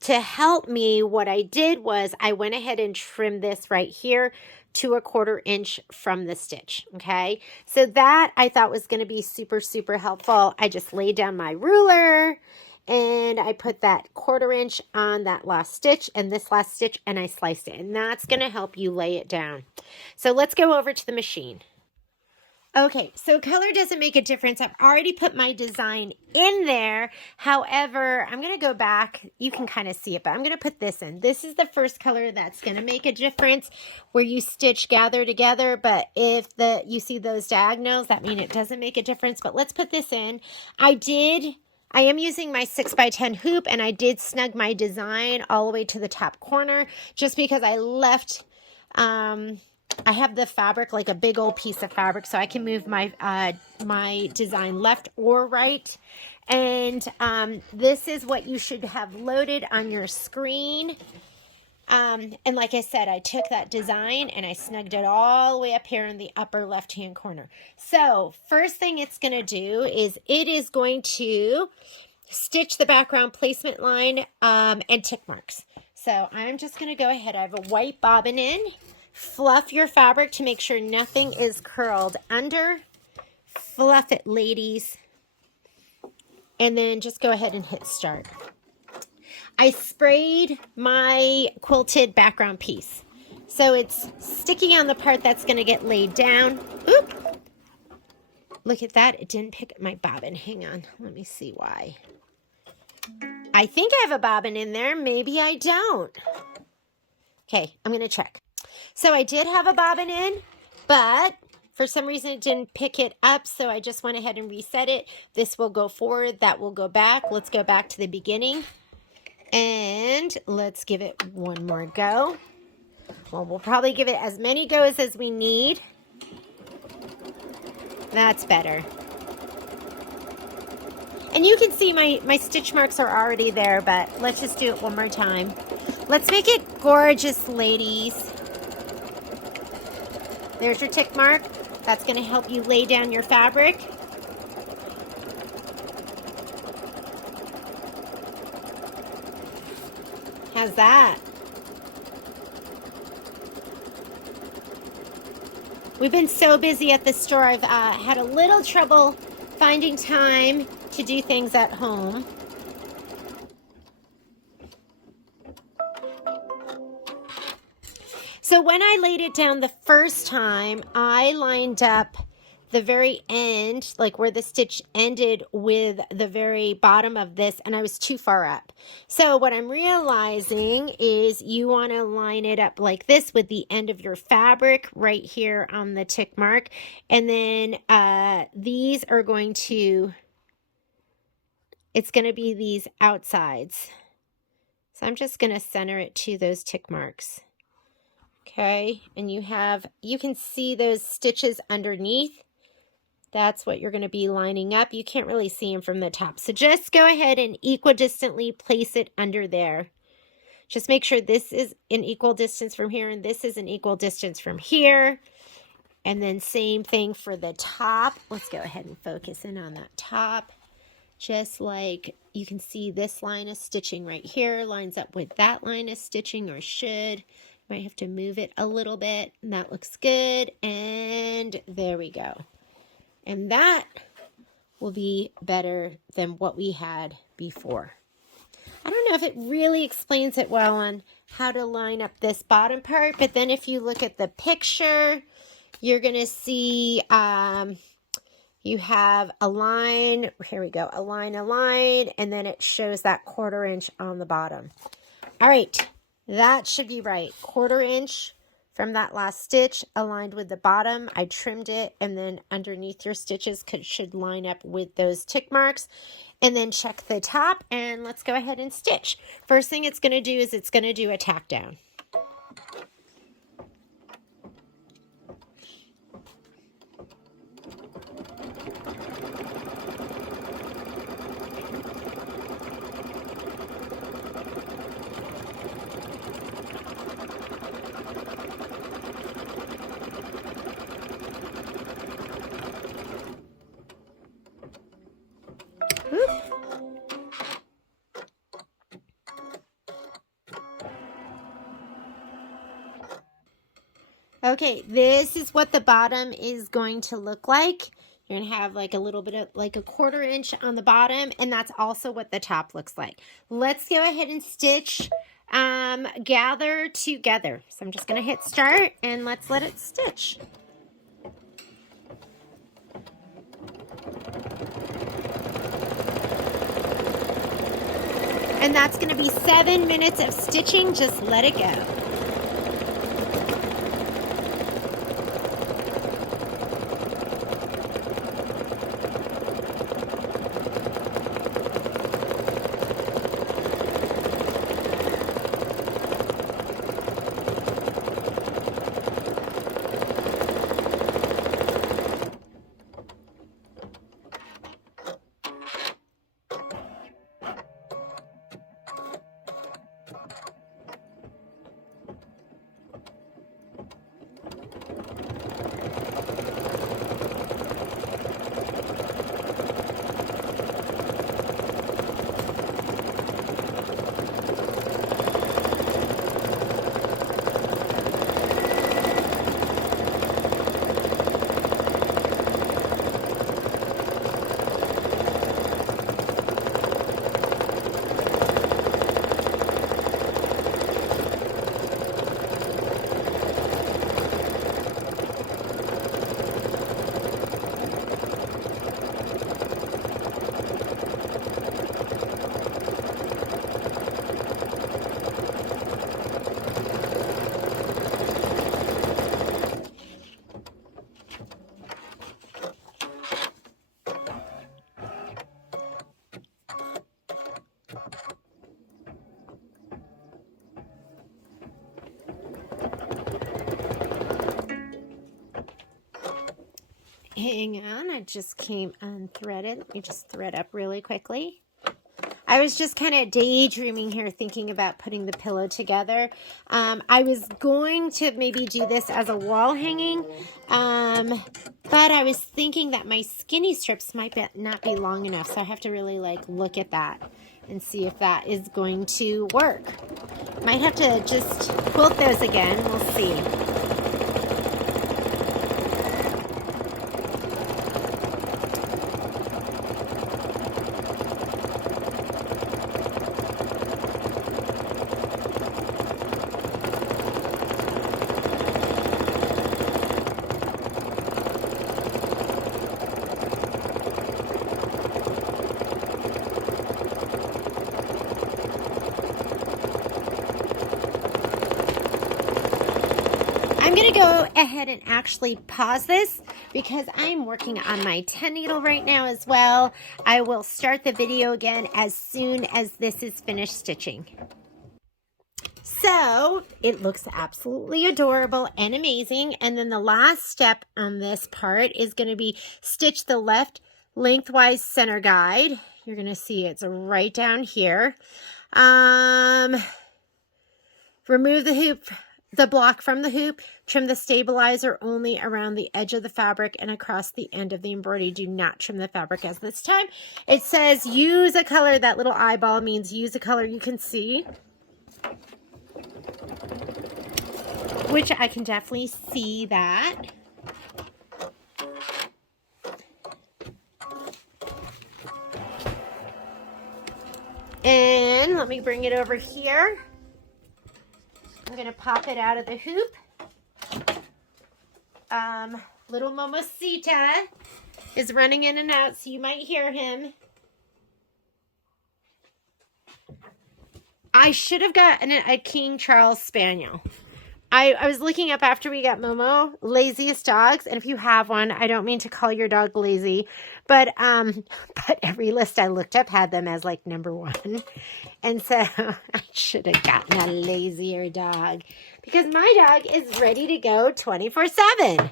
to help me, what I did was I went ahead and trimmed this right here to 1/4 inch from the stitch. Okay. So that I thought was going to be super, super helpful. I just laid down my ruler and I put that 1/4 inch on that last stitch and this last stitch, and I sliced it, and that's going to help you lay it down. So let's go over to the machine. Okay, so color doesn't make a difference. I've already put my design in there. However, I'm going to go back. You can kind of see it, but I'm going to put this in. This is the first color that's going to make a difference where you stitch gather together. But if you see those diagonals, that means it doesn't make a difference. But let's put this in. I am using my 6x10 hoop, and I did snug my design all the way to the top corner just because I left... I have the fabric, like a big old piece of fabric, so I can move my my design left or right. And this is what you should have loaded on your screen. And like I said, I took that design and I snugged it all the way up here in the upper left-hand corner. So first thing it's going to do is it is going to stitch the background placement line and tick marks. So I'm just going to go ahead. I have a white bobbin in. Fluff your fabric to make sure nothing is curled under. Fluff it, ladies. And then just go ahead and hit start. I sprayed my quilted background piece. So it's sticky on the part that's going to get laid down. Oop. Look at that. It didn't pick up my bobbin. Hang on. Let me see why. I think I have a bobbin in there. Maybe I don't. Okay, I'm going to check. So I did have a bobbin in, but for some reason it didn't pick it up, so I just went ahead and reset it. This will go forward. That will go back. Let's go back to the beginning. And let's give it one more go. Well, we'll probably give it as many goes as we need. That's better. And you can see my stitch marks are already there, but let's just do it one more time. Let's make it gorgeous, ladies. There's your tick mark. That's going to help you lay down your fabric. How's that? We've been so busy at the store. I've had a little trouble finding time to do things at home. So when I laid it down the first time, I lined up the very end, like where the stitch ended with the very bottom of this, and I was too far up. So what I'm realizing is you want to line it up like this with the end of your fabric right here on the tick mark. And then these are going to, it's going to be these outsides. So I'm just going to center it to those tick marks. Okay, and you can see those stitches underneath. That's what you're going to be lining up. You can't really see them from the top. So just go ahead and equidistantly place it under there. Just make sure this is an equal distance from here and this is an equal distance from here. And then same thing for the top. Let's go ahead and focus in on that top. Just like you can see this line of stitching right here lines up with that line of stitching, or should. Might have to move it a little bit, and that looks good. And there we go. And that will be better than what we had before. I don't know if it really explains it well on how to line up this bottom part, but then if you look at the picture, you're going to see you have a line. Here we go. A line, and then it shows that 1/4 inch on the bottom. All right. That should be right. 1/4 inch from that last stitch aligned with the bottom. I trimmed it, and then underneath your stitches should line up with those tick marks. And then check the top, and let's go ahead and stitch. First thing it's going to do is it's going to do a tack down. Okay, this is what the bottom is going to look like. You're going to have like a little bit of like a 1/4 inch on the bottom, and that's also what the top looks like. Let's go ahead and stitch gather together. So I'm just going to hit start, and let's let it stitch. And that's going to be 7 minutes of stitching. Just let it go. Hang on, it just came unthreaded. Let me just thread up really quickly. I was just kind of daydreaming here, thinking about putting the pillow together. I was going to maybe do this as a wall hanging, but I was thinking that my skinny strips might not be long enough, so I have to really like look at that and see if that is going to work. Might have to just quilt those again. We'll see. I'm going to go ahead and actually pause this because I'm working on my 10 needle right now as well. I will start the video again as soon as this is finished stitching. So it looks absolutely adorable and amazing. And then the last step on this part is going to be stitch the left lengthwise center guide. You're going to see it's right down here. Remove the hoop, the block from the hoop, trim the stabilizer only around the edge of the fabric and across the end of the embroidery. Do not trim the fabric as this time. It says use a color. That little eyeball means use a color you can see, which I can definitely see that. And let me bring it over here. I'm going to pop it out of the hoop. Little Momosita is running in and out, so you might hear him. I should have gotten a King Charles Spaniel. I was looking up after we got Momo, laziest dogs, and if you have one, I don't mean to call your dog lazy, but every list I looked up had them as like #1. And so I should have gotten a lazier dog because my dog is ready to go 24/7.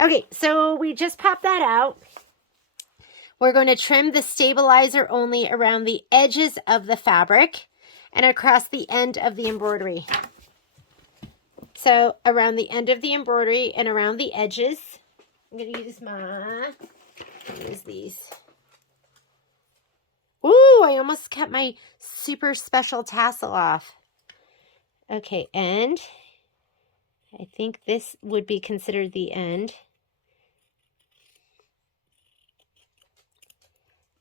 Okay, so we just popped that out. We're going to trim the stabilizer only around the edges of the fabric and across the end of the embroidery. So around the end of the embroidery and around the edges. I'm going to use these. Ooh, I almost cut my super special tassel off. Okay, end. I think this would be considered the end.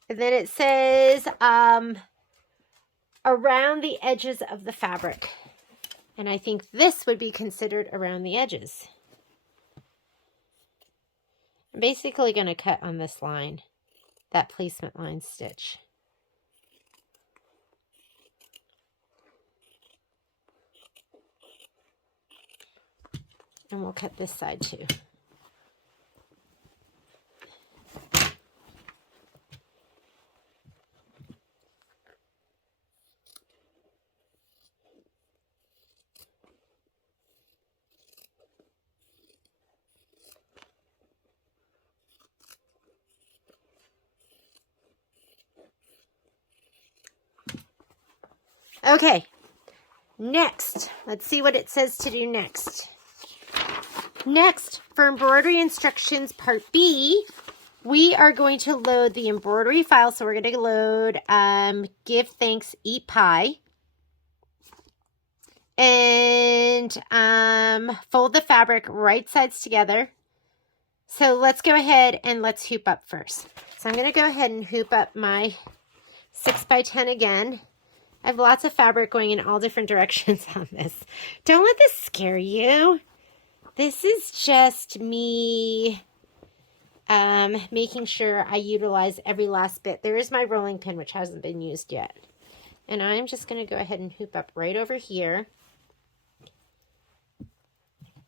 And then it says around the edges of the fabric. And I think this would be considered around the edges. I'm basically going to cut on this line, that placement line stitch. And we'll cut this side too. Okay, next, let's see what it says to do next. Next, for embroidery instructions part B, we are going to load the embroidery file. So we're going to load Give Thanks, Eat Pie. And fold the fabric right sides together. So let's go ahead and let's hoop up first. So I'm going to go ahead and hoop up my 6x10 again. I have lots of fabric going in all different directions on this. Don't let this scare you. This is just me making sure I utilize every last bit. There is my rolling pin, which hasn't been used yet. And I'm just going to go ahead and hoop up right over here.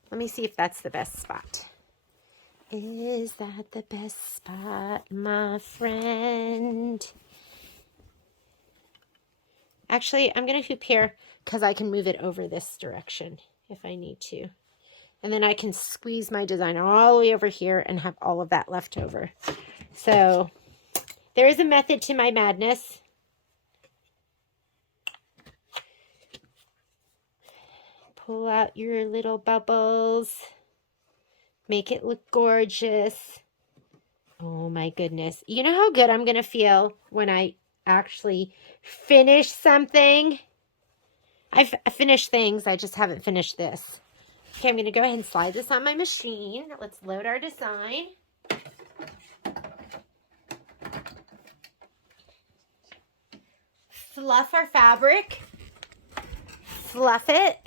Let me see if that's the best spot. Is that the best spot, my friend? Actually, I'm going to hoop here because I can move it over this direction if I need to. And then I can squeeze my design all the way over here and have all of that left over. So there is a method to my madness. Pull out your little bubbles. Make it look gorgeous. Oh my goodness. You know how good I'm going to feel when I actually finish something? I've finished things. I just haven't finished this. Okay, I'm going to go ahead and slide this on my machine. Let's load our design. Fluff our fabric. Fluff it.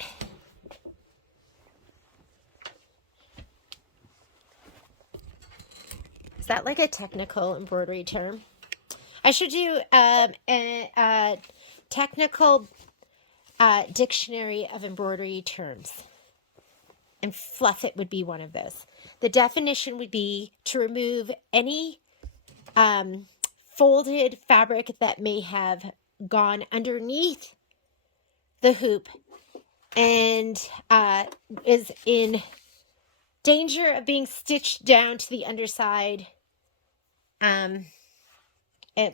Is that like a technical embroidery term? I should do a technical dictionary of embroidery terms. And fluff it would be one of those. The definition would be to remove any folded fabric that may have gone underneath the hoop and is in danger of being stitched down to the underside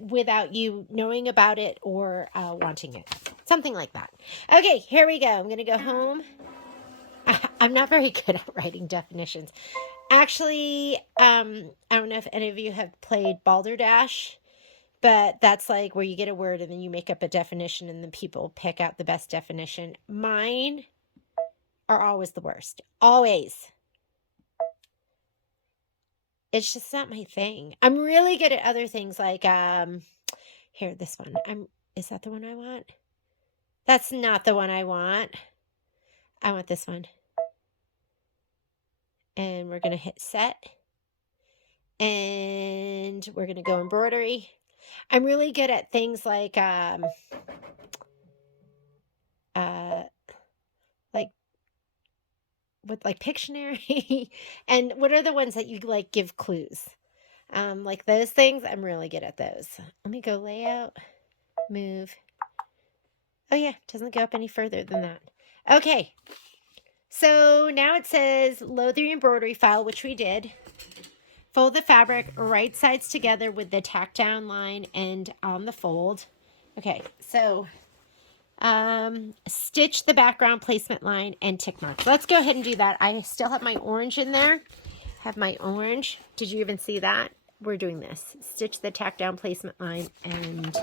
without you knowing about it or wanting it. Something like that. Okay, here we go. I'm going to go home. I'm not very good at writing definitions. Actually, I don't know if any of you have played Balderdash, but that's like where you get a word and then you make up a definition and then people pick out the best definition. Mine are always the worst. Always. It's just not my thing. I'm really good at other things like, here, this one. Is that the one I want? That's not the one I want. I want this one. And we're going to hit set. And we're going to go embroidery. I'm really good at things like with like Pictionary. And what are the ones that you like give clues? Like those things, I'm really good at those. Let me go layout, move. Oh yeah, doesn't go up any further than that. Okay, so now it says load the embroidery file, which we did. Fold the fabric right sides together with the tack down line and on the fold. Okay, so stitch the background placement line and tick marks. Let's go ahead and do that. I still have my orange in there. Have my orange. Did you even see that? We're doing this. Stitch the tack down placement line and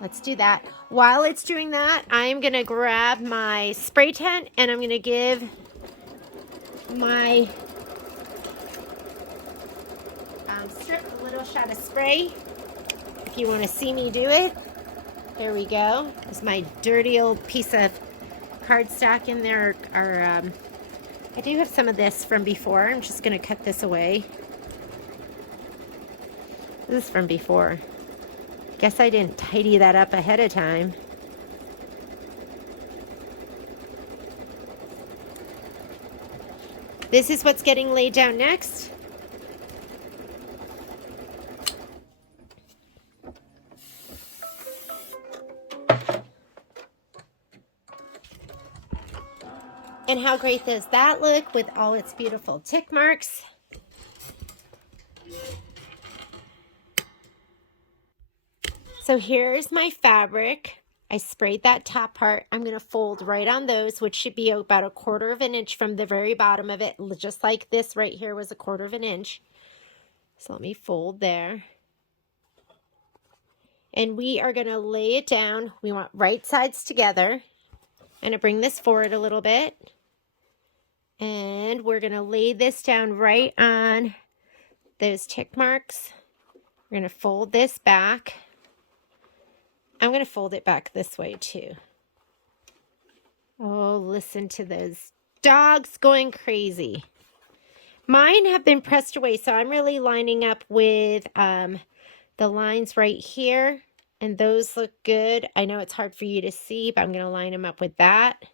let's do that. While it's doing that, I'm going to grab my spray tent and I'm going to give my strip a little shot of spray. If you want to see me do it. There we go. There's my dirty old piece of cardstock in there. I do have some of this from before. I'm just going to cut this away. This is from before. Guess I didn't tidy that up ahead of time. This is what's getting laid down next. And how great does that look with all its beautiful tick marks? So here's my fabric. I sprayed that top part. I'm going to fold right on those, which should be about 1/4 of an inch from the very bottom of it, just like this right here was 1/4 of an inch. So let me fold there. And we are going to lay it down. We want right sides together. I'm going to bring this forward a little bit. And we're going to lay this down right on those tick marks. We're going to fold this back. I'm going to fold it back this way too. Oh, listen to those dogs going crazy. Mine have been pressed away, so I'm really lining up with the lines right here. And those look good. I know it's hard for you to see, but I'm going to line them up with that.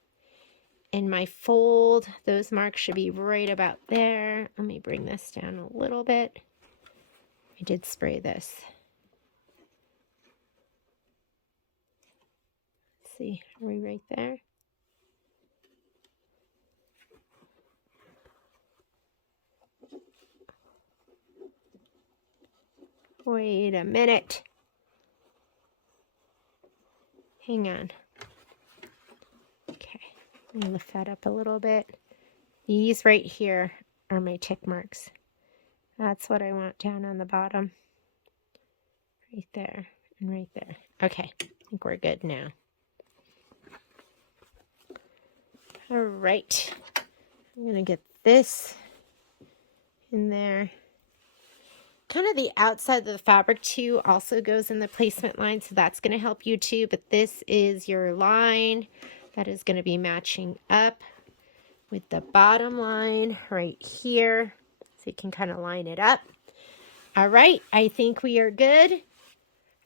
In my fold, those marks should be right about there. Let me bring this down a little bit. I did spray this. Let's see, are we right there? Wait a minute. Hang on. Okay, let me lift that up a little bit. These right here are my tick marks. That's what I want down on the bottom. Right there and right there. Okay, I think we're good now. All right, I'm gonna get this in there. Kind of the outside of the fabric too also goes in the placement line, so that's going to help you too. But this is your line that is going to be matching up with the bottom line right here, so you can kind of line it up. All right, I think we are good.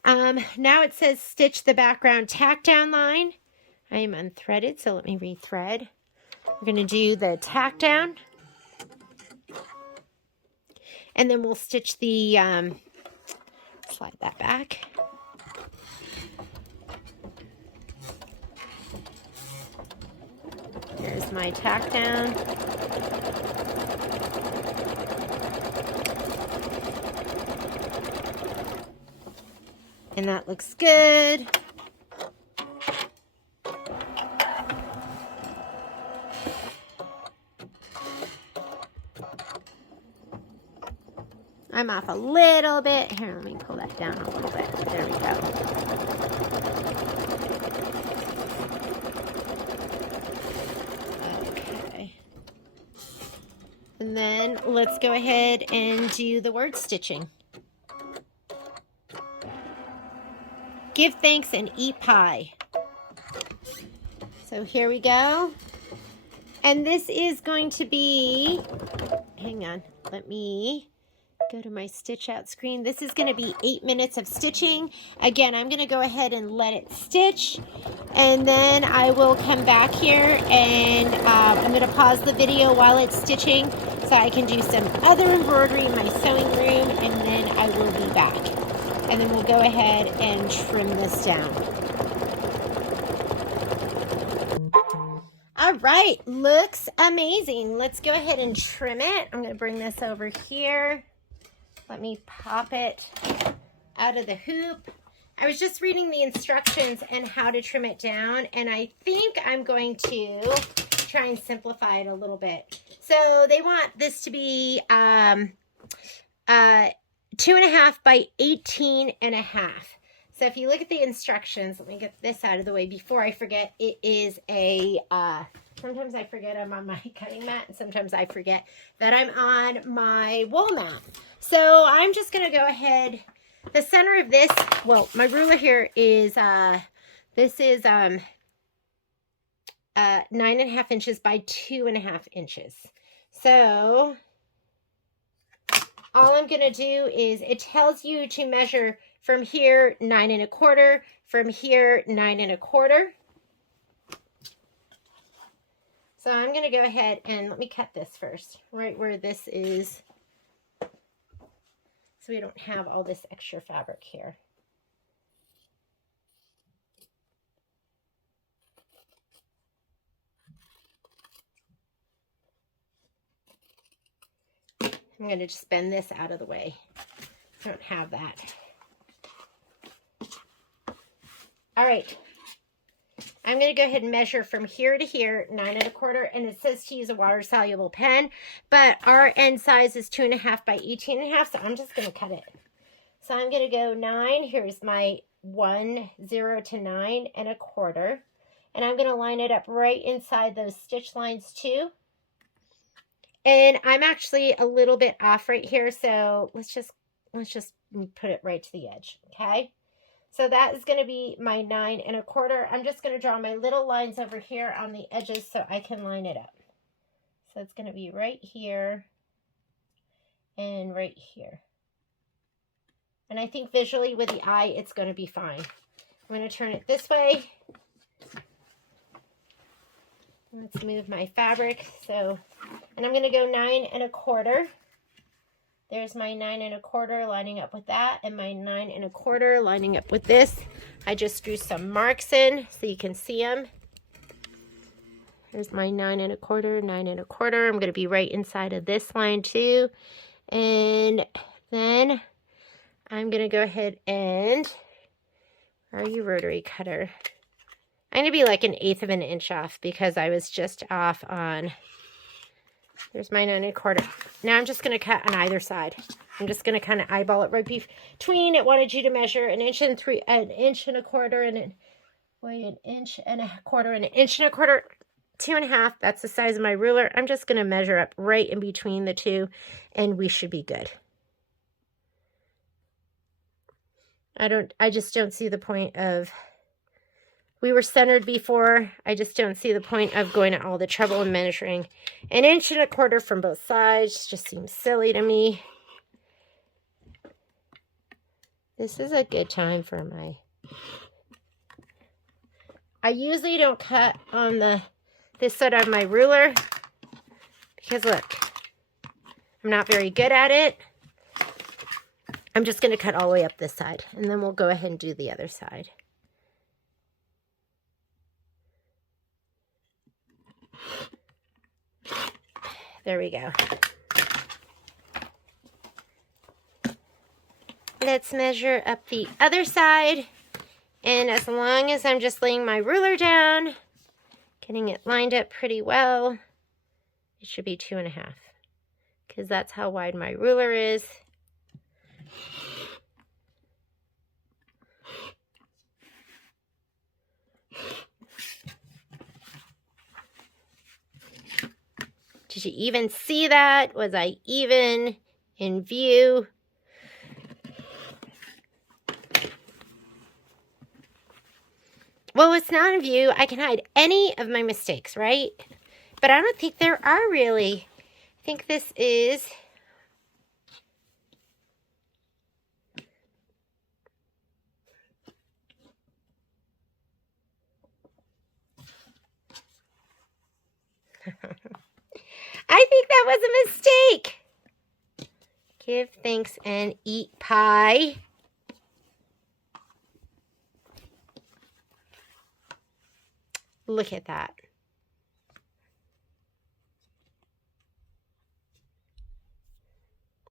Now it says stitch the background tack down line. I am unthreaded, so let me rethread. We're going to do the tack down, and then we'll stitch the slide that back. There's my tack down. And that looks good. I'm off a little bit. Here, let me pull that down a little bit. There we go. Okay. And then let's go ahead and do the word stitching. Give thanks and eat pie. So here we go. And this is going to be, hang on, let me go to my stitch out screen. This is going to be 8 minutes of stitching. Again, I'm going to go ahead and let it stitch, and then I will come back here and I'm going to pause the video while it's stitching so I can do some other embroidery in my sewing room, and then I will be back. And then we'll go ahead and trim this down. All right, looks amazing. Let's go ahead and trim it. I'm going to bring this over here. Let me pop it out of the hoop. I was just reading the instructions and how to trim it down, and I think I'm going to try and simplify it a little bit. So they want this to be 2.5 by 18.5. So if you look at the instructions, let me get this out of the way before I forget. It is a, sometimes I forget I'm on my cutting mat, and sometimes I forget that I'm on my wool mat. So I'm just going to go ahead, the center of this, well, my ruler here is, this is 9.5 inches by 2.5 inches. So all I'm going to do is, it tells you to measure from here 9.25, from here 9.25. So I'm going to go ahead and let me cut this first, right where this is, so we don't have all this extra fabric here. I'm going to just bend this out of the way. I don't have that. All right. I'm going to go ahead and measure from here to here, 9.25, and it says to use a water-soluble pen, but our end size is 2.5 by 18.5, so I'm just going to cut it. So I'm going to go 9. Here's my 1, 0 to 9.25, and I'm going to line it up right inside those stitch lines too. And I'm actually a little bit off right here, so let's just put it right to the edge, okay? So that is going to be my 9.25. I'm just going to draw my little lines over here on the edges so I can line it up. So it's going to be right here and right here. And I think visually with the eye, it's going to be fine. I'm going to turn it this way. Let's move my fabric. So, and I'm going to go 9.25. There's my 9.25 lining up with that, and my 9.25 lining up with this. I just drew some marks in so you can see them. Here's my 9.25, 9.25. I'm going to be right inside of this line too. And then I'm going to go ahead and, where are you, rotary cutter? I'm going to be like 1/8 of an inch off because I was just off on, there's my 9 1/4. Now I'm just going to cut on either side. I'm just going to kind of eyeball it right between. It wanted you to measure 1 1/4 and 1 inch and a quarter and 1 1/4 and 1 1/4 inches. 2.5. That's the size of my ruler. I'm just going to measure up right in between the two, and we should be good. I just don't see the point of, we were centered before. I just don't see the point of going to all the trouble and measuring 1 1/4 inch from both sides. Just seems silly to me. This is a good time for my, I usually don't cut on this side of my ruler because look, I'm not very good at it. I'm just going to cut all the way up this side, and then we'll go ahead and do the other side. There we go. Let's measure up the other side, and as long as I'm just laying my ruler down, getting it lined up pretty well, it should be 2.5, because that's how wide my ruler is. Did you even see that? Was I even in view? Well, it's not in view. I can hide any of my mistakes, right? But I don't think there are really. I think this is... I think that was a mistake. Give thanks and eat pie. Look at that.